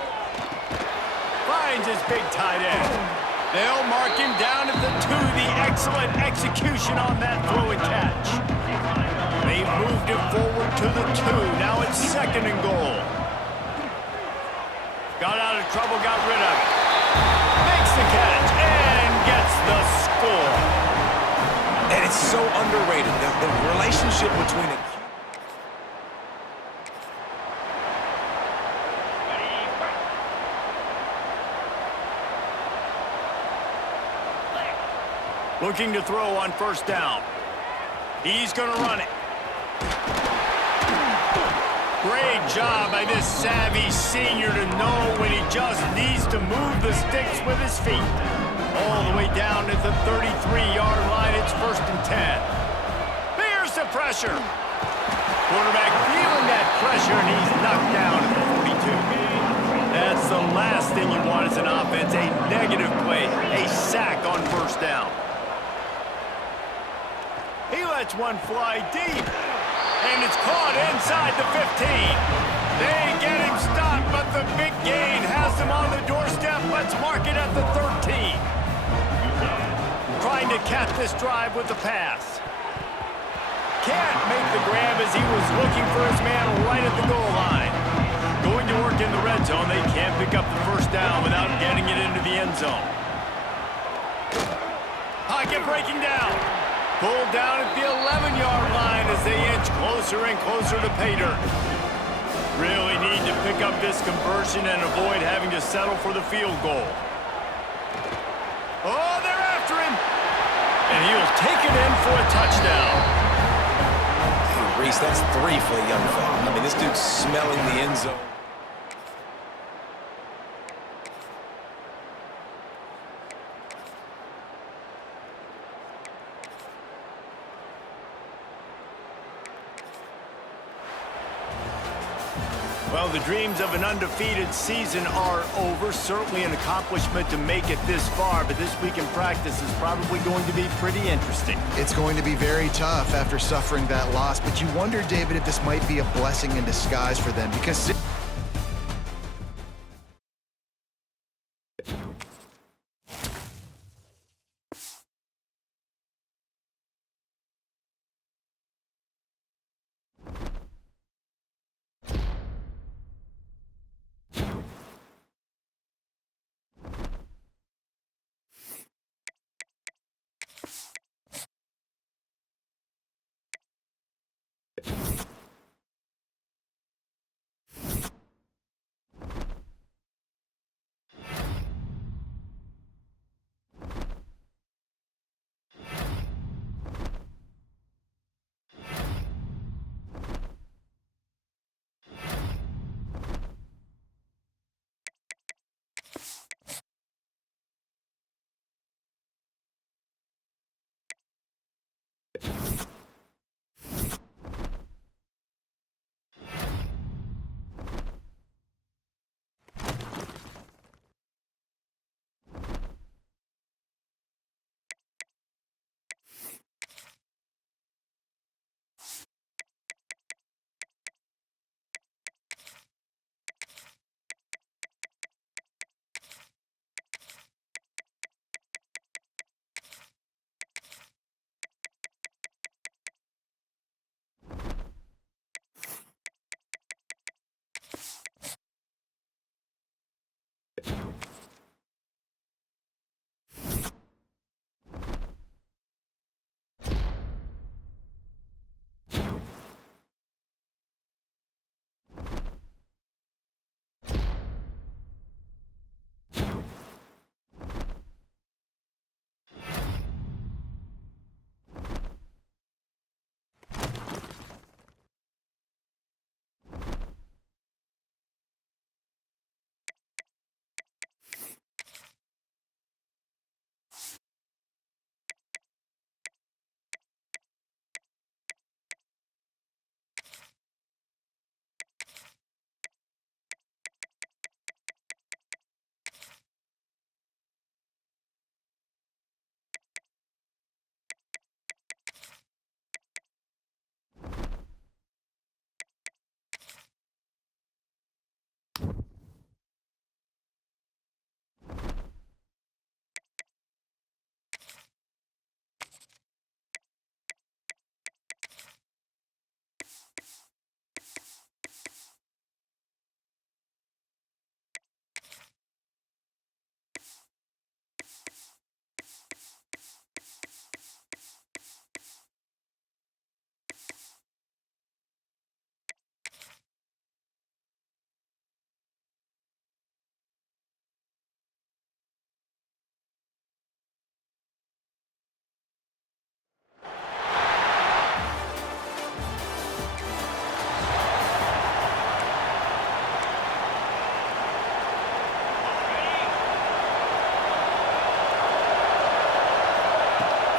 Finds his big tight end. They'll mark him down at the 2. The excellent execution on that throw and catch. They've moved him forward to the 2. Now it's 2nd and goal. Got out of trouble, got rid of it. Makes the catch and gets the score. And it's so underrated, the relationship between it. Looking to throw on 1st down. He's going to run it. Great job by this savvy senior to know when he just needs to move the sticks with his feet. All the way down at the 33-yard line. It's 1st and 10. Here's the pressure. Quarterback feeling that pressure, and he's knocked down at the 42. That's the last thing you want as an offense, a negative play, a sack on 1st down. He lets one fly deep. And it's caught inside the 15. They get him stopped, but the big gain has him on the doorstep. Let's mark it at the 13. Trying to cap this drive with the pass. Can't make the grab as he was looking for his man right at the goal line. Going to work in the red zone, they can't pick up the first down without getting it into the end zone. Pocket breaking down. Pulled down at the 11-yard line as they inch closer and closer to pay dirt. Really need to pick up this conversion and avoid having to settle for the field goal. Oh, they're after him. And he'll take it in for a touchdown. Hey, Reese, that's 3 for the young fella. I mean, this dude's smelling the end zone. Well, the dreams of an undefeated season are over. Certainly an accomplishment to make it this far, but this week in practice is probably going to be pretty interesting. It's going to be very tough after suffering that loss, but you wonder, David, if this might be a blessing in disguise for them, because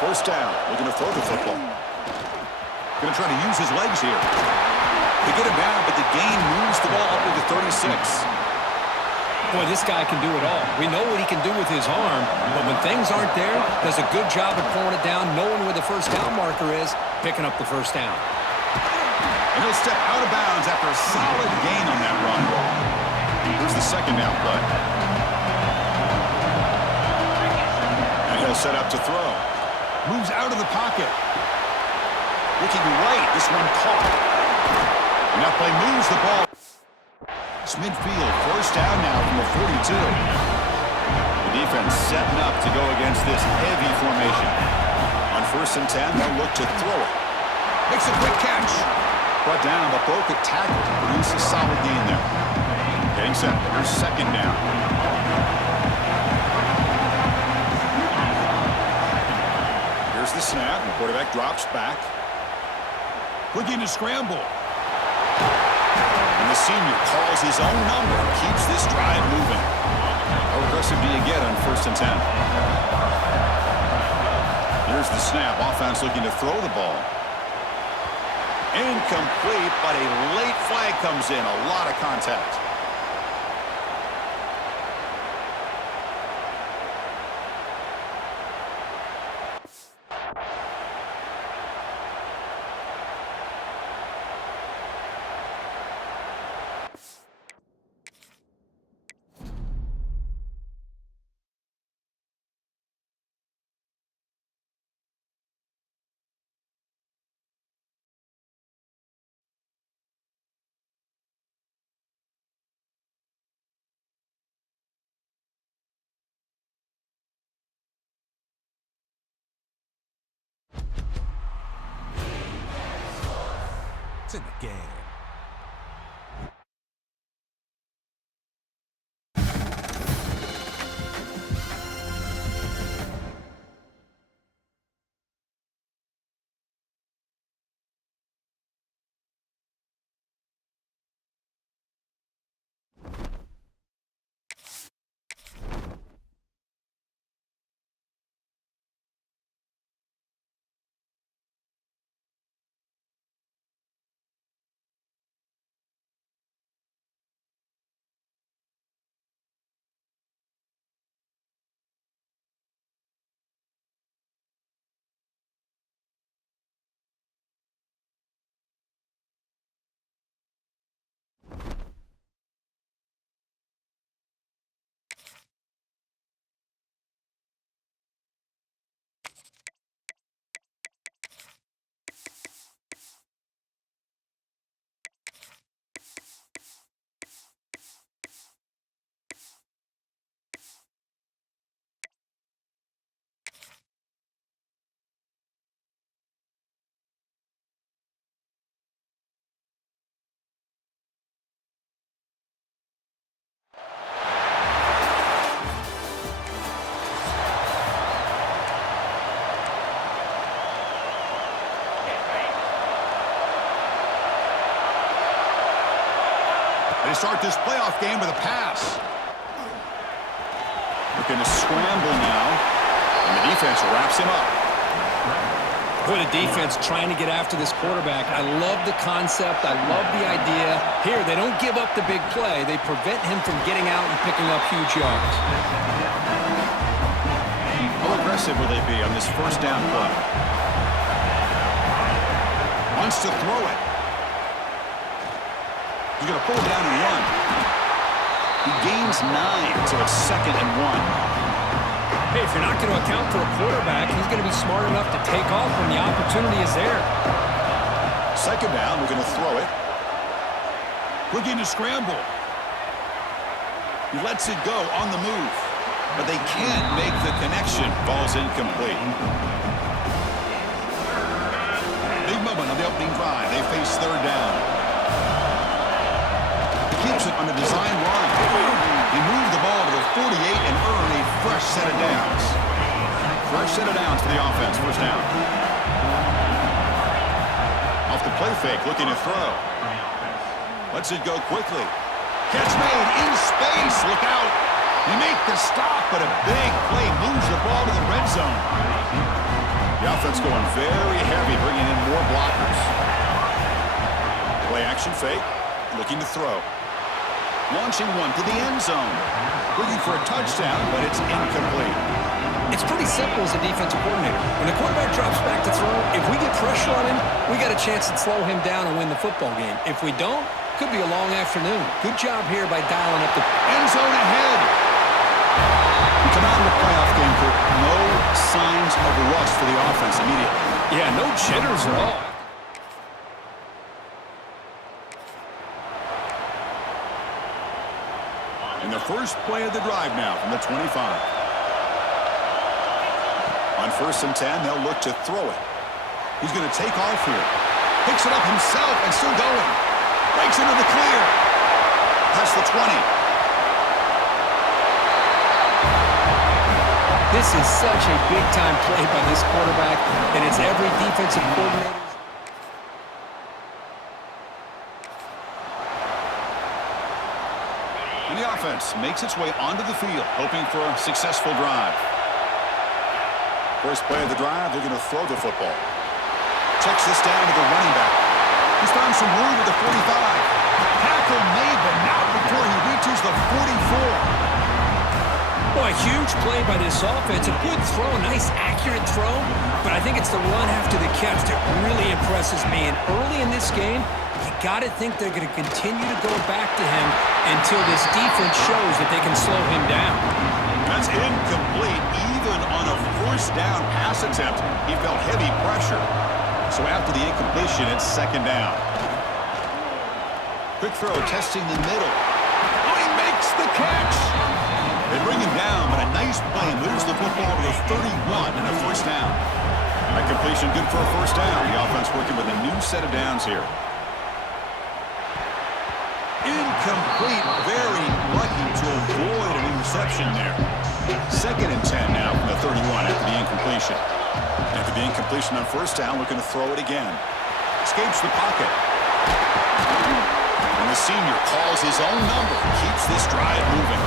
First down, looking to throw the football. Going to try to use his legs here. They get him down, but the gain moves the ball up to the 36. Boy, this guy can do it all. We know what he can do with his arm, but when things aren't there, does a good job of pulling it down, knowing where the first down marker is, picking up the first down. And he'll step out of bounds after a solid gain on that run. Here's the second down play. And he'll set up to throw. Moves out of the pocket. Looking right, this one caught. And that play moves the ball. It's midfield, first down now from the 42. The defense setting up to go against this heavy formation. On 1st and 10, they'll look to throw it. Makes a quick catch. Brought down, but broke a tackle to produce a solid gain there. Getting set. Here's second down. Here's the snap. The quarterback drops back. Looking to scramble. And the senior calls his own number. Keeps this drive moving. How aggressive do you get on 1st and 10? Here's the snap. Offense looking to throw the ball. Incomplete, but a late flag comes in. A lot of contact. In the game. They start this playoff game with a pass. Looking to scramble now, and the defense wraps him up. What a defense trying to get after this quarterback. I love the concept. I love the idea. Here, they don't give up the big play. They prevent him from getting out and picking up huge yards. How aggressive will they be on this first down play? Wants to throw it. He's going to pull it down and run. He gains 9, so it's 2nd and 1. Hey, if you're not going to account for a quarterback, he's going to be smart enough to take off when the opportunity is there. 2nd down, we're going to throw it. Looking to scramble. He lets it go on the move, but they can't make the connection. Ball's incomplete. Big moment on the opening drive. They face 3rd down. Keeps it on the design run. He moved the ball to the 48 and earned a fresh set of downs. Fresh set of downs for the offense. 1st down. Off the play fake, looking to throw. Lets it go quickly. Catch made in space. Look out. He make the stop, but a big play moves the ball to the red zone. The offense going very heavy, bringing in more blockers. Play action fake. Looking to throw. Launching one to the end zone. Looking for a touchdown, but it's incomplete. It's pretty simple as a defensive coordinator. When the quarterback drops back to throw, if we get pressure on him, we got a chance to slow him down and win the football game. If we don't, could be a long afternoon. Good job here by dialing up the End zone ahead. We come out in the playoff game with no signs of rust for the offense immediately. Yeah, no jitters at all. In the first play of the drive now from the 25. On 1st and 10, they'll look to throw it. He's going to take off here. Picks it up himself and still going. Breaks into the clear. That's the 20. This is such a big-time play by this quarterback, and it's every defensive coordinator. And the offense makes its way onto the field, hoping for a successful drive. First play of the drive, they're going to throw the football. Checks this down to the running back. He's found some room at the 45. Tackle made, but not before he reaches the 44. Boy, a huge play by this offense. A good throw, a nice accurate throw, but I think it's the run after the catch that really impresses me. And early in this game, you got to think they're going to continue to go back to him until this defense shows that they can slow him down. That's incomplete. Even on a 1st down pass attempt, he felt heavy pressure. So after the incompletion, it's 2nd down. Quick throw, testing the middle. Oh, he makes the catch. They bring him down, but a nice play moves the football to the 31 and a 1st down. That completion good for a 1st down. The offense working with a new set of downs here. Incomplete. Very lucky to avoid an interception there. 2nd and 10 now from the 31 after the incompletion. After the incompletion on 1st down, looking to throw it again. Escapes the pocket. And the senior calls his own number. Keeps this drive moving.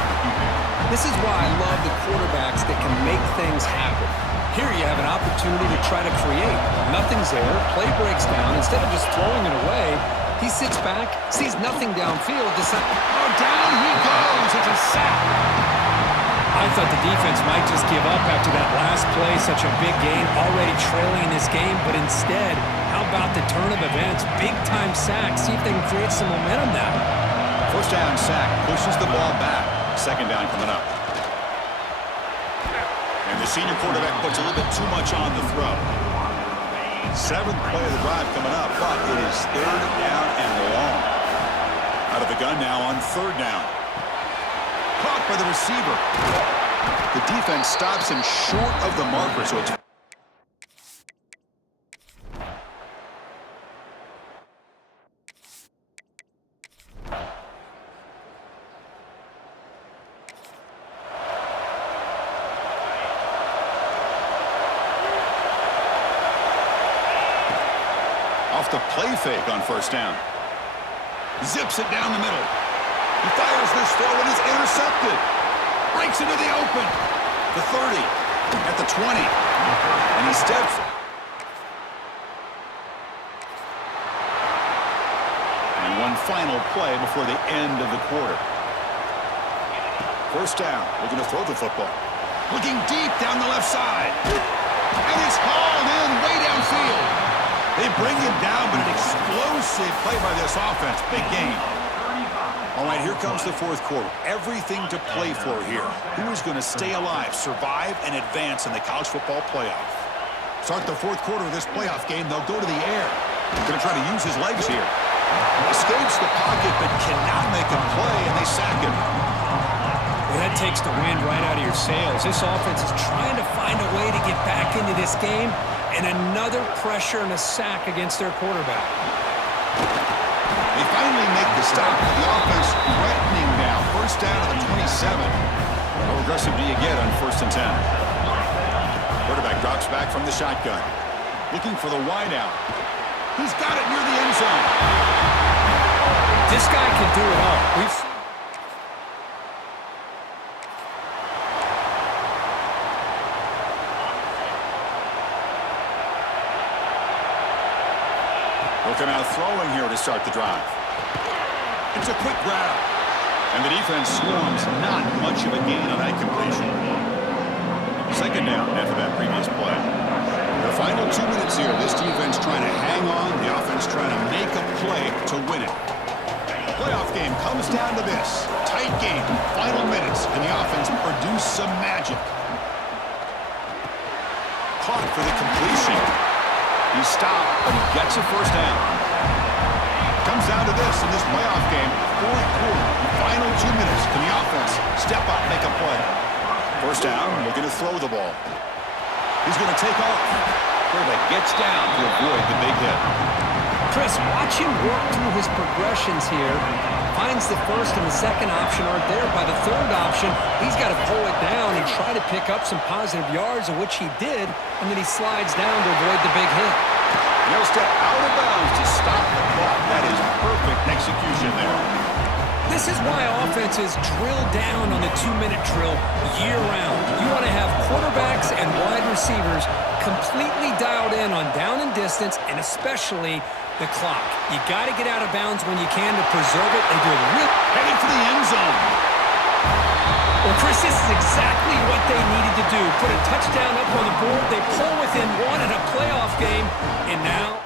This is why I love the quarterbacks that can make things happen. Here you have an opportunity to try to create. Nothing's there. Play breaks down. Instead of just throwing it away, he sits back, sees nothing downfield, decides, oh, down he goes. It's a sack. I thought the defense might just give up after that last play, such a big game, already trailing in this game, but instead, how about the turn of events? Big-time sack. See if they can create some momentum now. 1st down sack pushes the ball back. 2nd down coming up. And the senior quarterback puts a little bit too much on the throw. 7th play of the drive coming up, but it is 3rd down and long. Out of the gun now on 3rd down. Caught by the receiver. The defense stops him short of the marker, so it's off the play fake on 1st down. Zips it down the middle. He fires this throw and is intercepted. Breaks into the open. The 30 at the 20. And he steps. And one final play before the end of the quarter. 1st down. Looking to throw the football. Looking deep down the left side. And it's hauled in way downfield. They bring him down, but an explosive play by this offense. Big game. All right, here comes the 4th quarter. Everything to play for here. Who is going to stay alive, survive, and advance in the college football playoff? Start the 4th quarter of this playoff game. They'll go to the air. Going to try to use his legs here. Escapes the pocket, but cannot make a play, and they sack him. Well, that takes the wind right out of your sails. This offense is trying to find a way to get back into this game, and another pressure and a sack against their quarterback. They finally make the stop. The offense threatening now. 1st down to the 27. How aggressive do you get on 1st and 10? Quarterback drops back from the shotgun. Looking for the wideout. He's got it near the end zone. This guy can do it all. Looking out throwing here to start the drive. It's a quick grab. And the defense swarms. Not much of a gain on that completion. Second down after that previous play. The final 2 minutes here. This defense trying to hang on. The offense trying to make a play to win it. Playoff game comes down to this. Tight game. Final minutes. And the offense produced some magic. Caught for the completion. He stopped, but he gets a first down. Comes down to this in this playoff game. Fourth quarter. Final 2 minutes. Can the offense step up, make a play? First down. Looking to throw the ball. He's going to take off. Quarterback gets down to avoid the big hit. Chris, watch him work through his progressions here. Finds the first and the second option aren't there. By the third option, he's got to pull it down and try to pick up some positive yards, of which he did, and then he slides down to avoid the big hit. He'll step out of bounds to stop the clock. That is perfect execution there. This is why offenses drill down on the 2-minute drill year-round. You want to have quarterbacks and wide receivers completely dialed in on down and distance, and especially the clock. You got to get out of bounds when you can to preserve it. They do it real. Heading for the end zone. Well, Chris, this is exactly what they needed to do. Put a touchdown up on the board. They pull within one in a playoff game, and now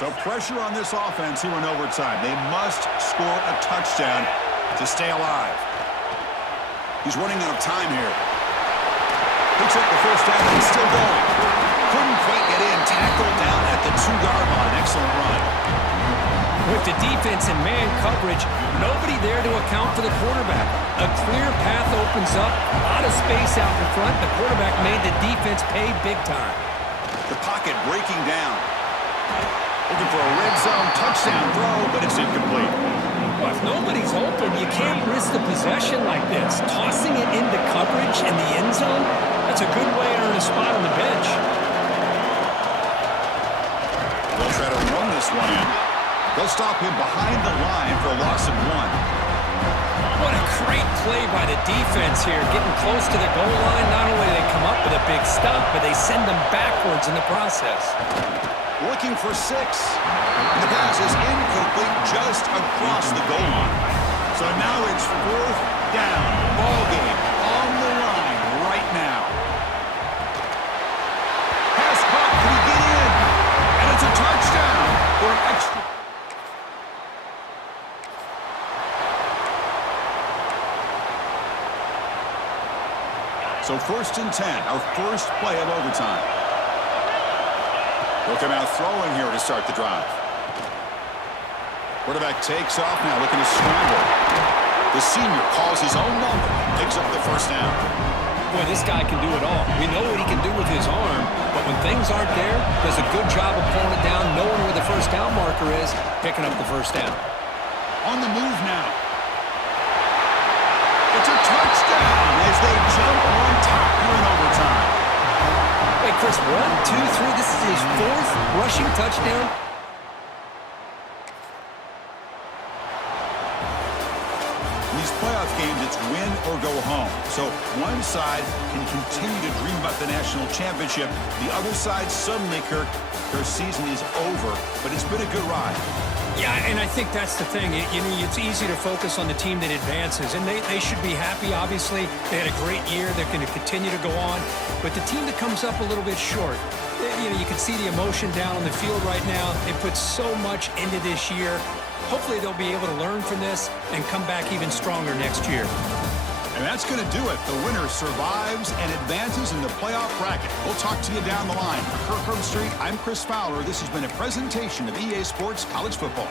So pressure on this offense here in overtime. They must score a touchdown to stay alive. He's running out of time here. Picks up the first down and it's still going. Couldn't quite get in. Tackled down at the 2-yard line. Excellent run. with the defense and man coverage, nobody there to account for the quarterback. A clear path opens up, a lot of space out in front. The quarterback made the defense pay big time. The pocket breaking down. Looking for a red zone touchdown throw, but it's incomplete. Well, if nobody's open, you can't risk the possession like this. Tossing it into coverage in the end zone, that's a good way to earn a spot on the bench. They'll try to run this one in. They'll stop him behind the line for a loss of 1. What a great play by the defense here, getting close to the goal line. Not only do they come up with a big stop, but they send them backwards in the process. Looking for 6. And the pass is incomplete just across the goal line. So now it's 4th down. Ball game on the line right now. Pass caught. Can he get in? And it's a touchdown for an extra. So 1st and 10, our first play of overtime. They'll come out throwing here to start the drive. Quarterback takes off now, looking to scramble. The senior calls his own number, picks up the first down. Boy, this guy can do it all. We know what he can do with his arm, but when things aren't there, does a good job of pulling it down, knowing where the first down marker is, picking up the first down. On the move now. It's a touchdown as they jump on top here in overtime. Hey, Chris, 1, 2, 3, this is his 4th rushing touchdown. In these playoff games, it's win or go home. So one side can continue to dream about the national championship. The other side, suddenly, Kirk, their season is over. But it's been a good ride. Yeah, and I think that's the thing. It's easy to focus on the team that advances, and they should be happy, obviously. They had a great year. They're going to continue to go on. But the team that comes up a little bit short, you can see the emotion down on the field right now. They put so much into this year. Hopefully they'll be able to learn from this and come back even stronger next year. And that's going to do it. The winner survives and advances in the playoff bracket. We'll talk to you down the line. For Kirk Herbstreit, I'm Chris Fowler. This has been a presentation of EA Sports College Football.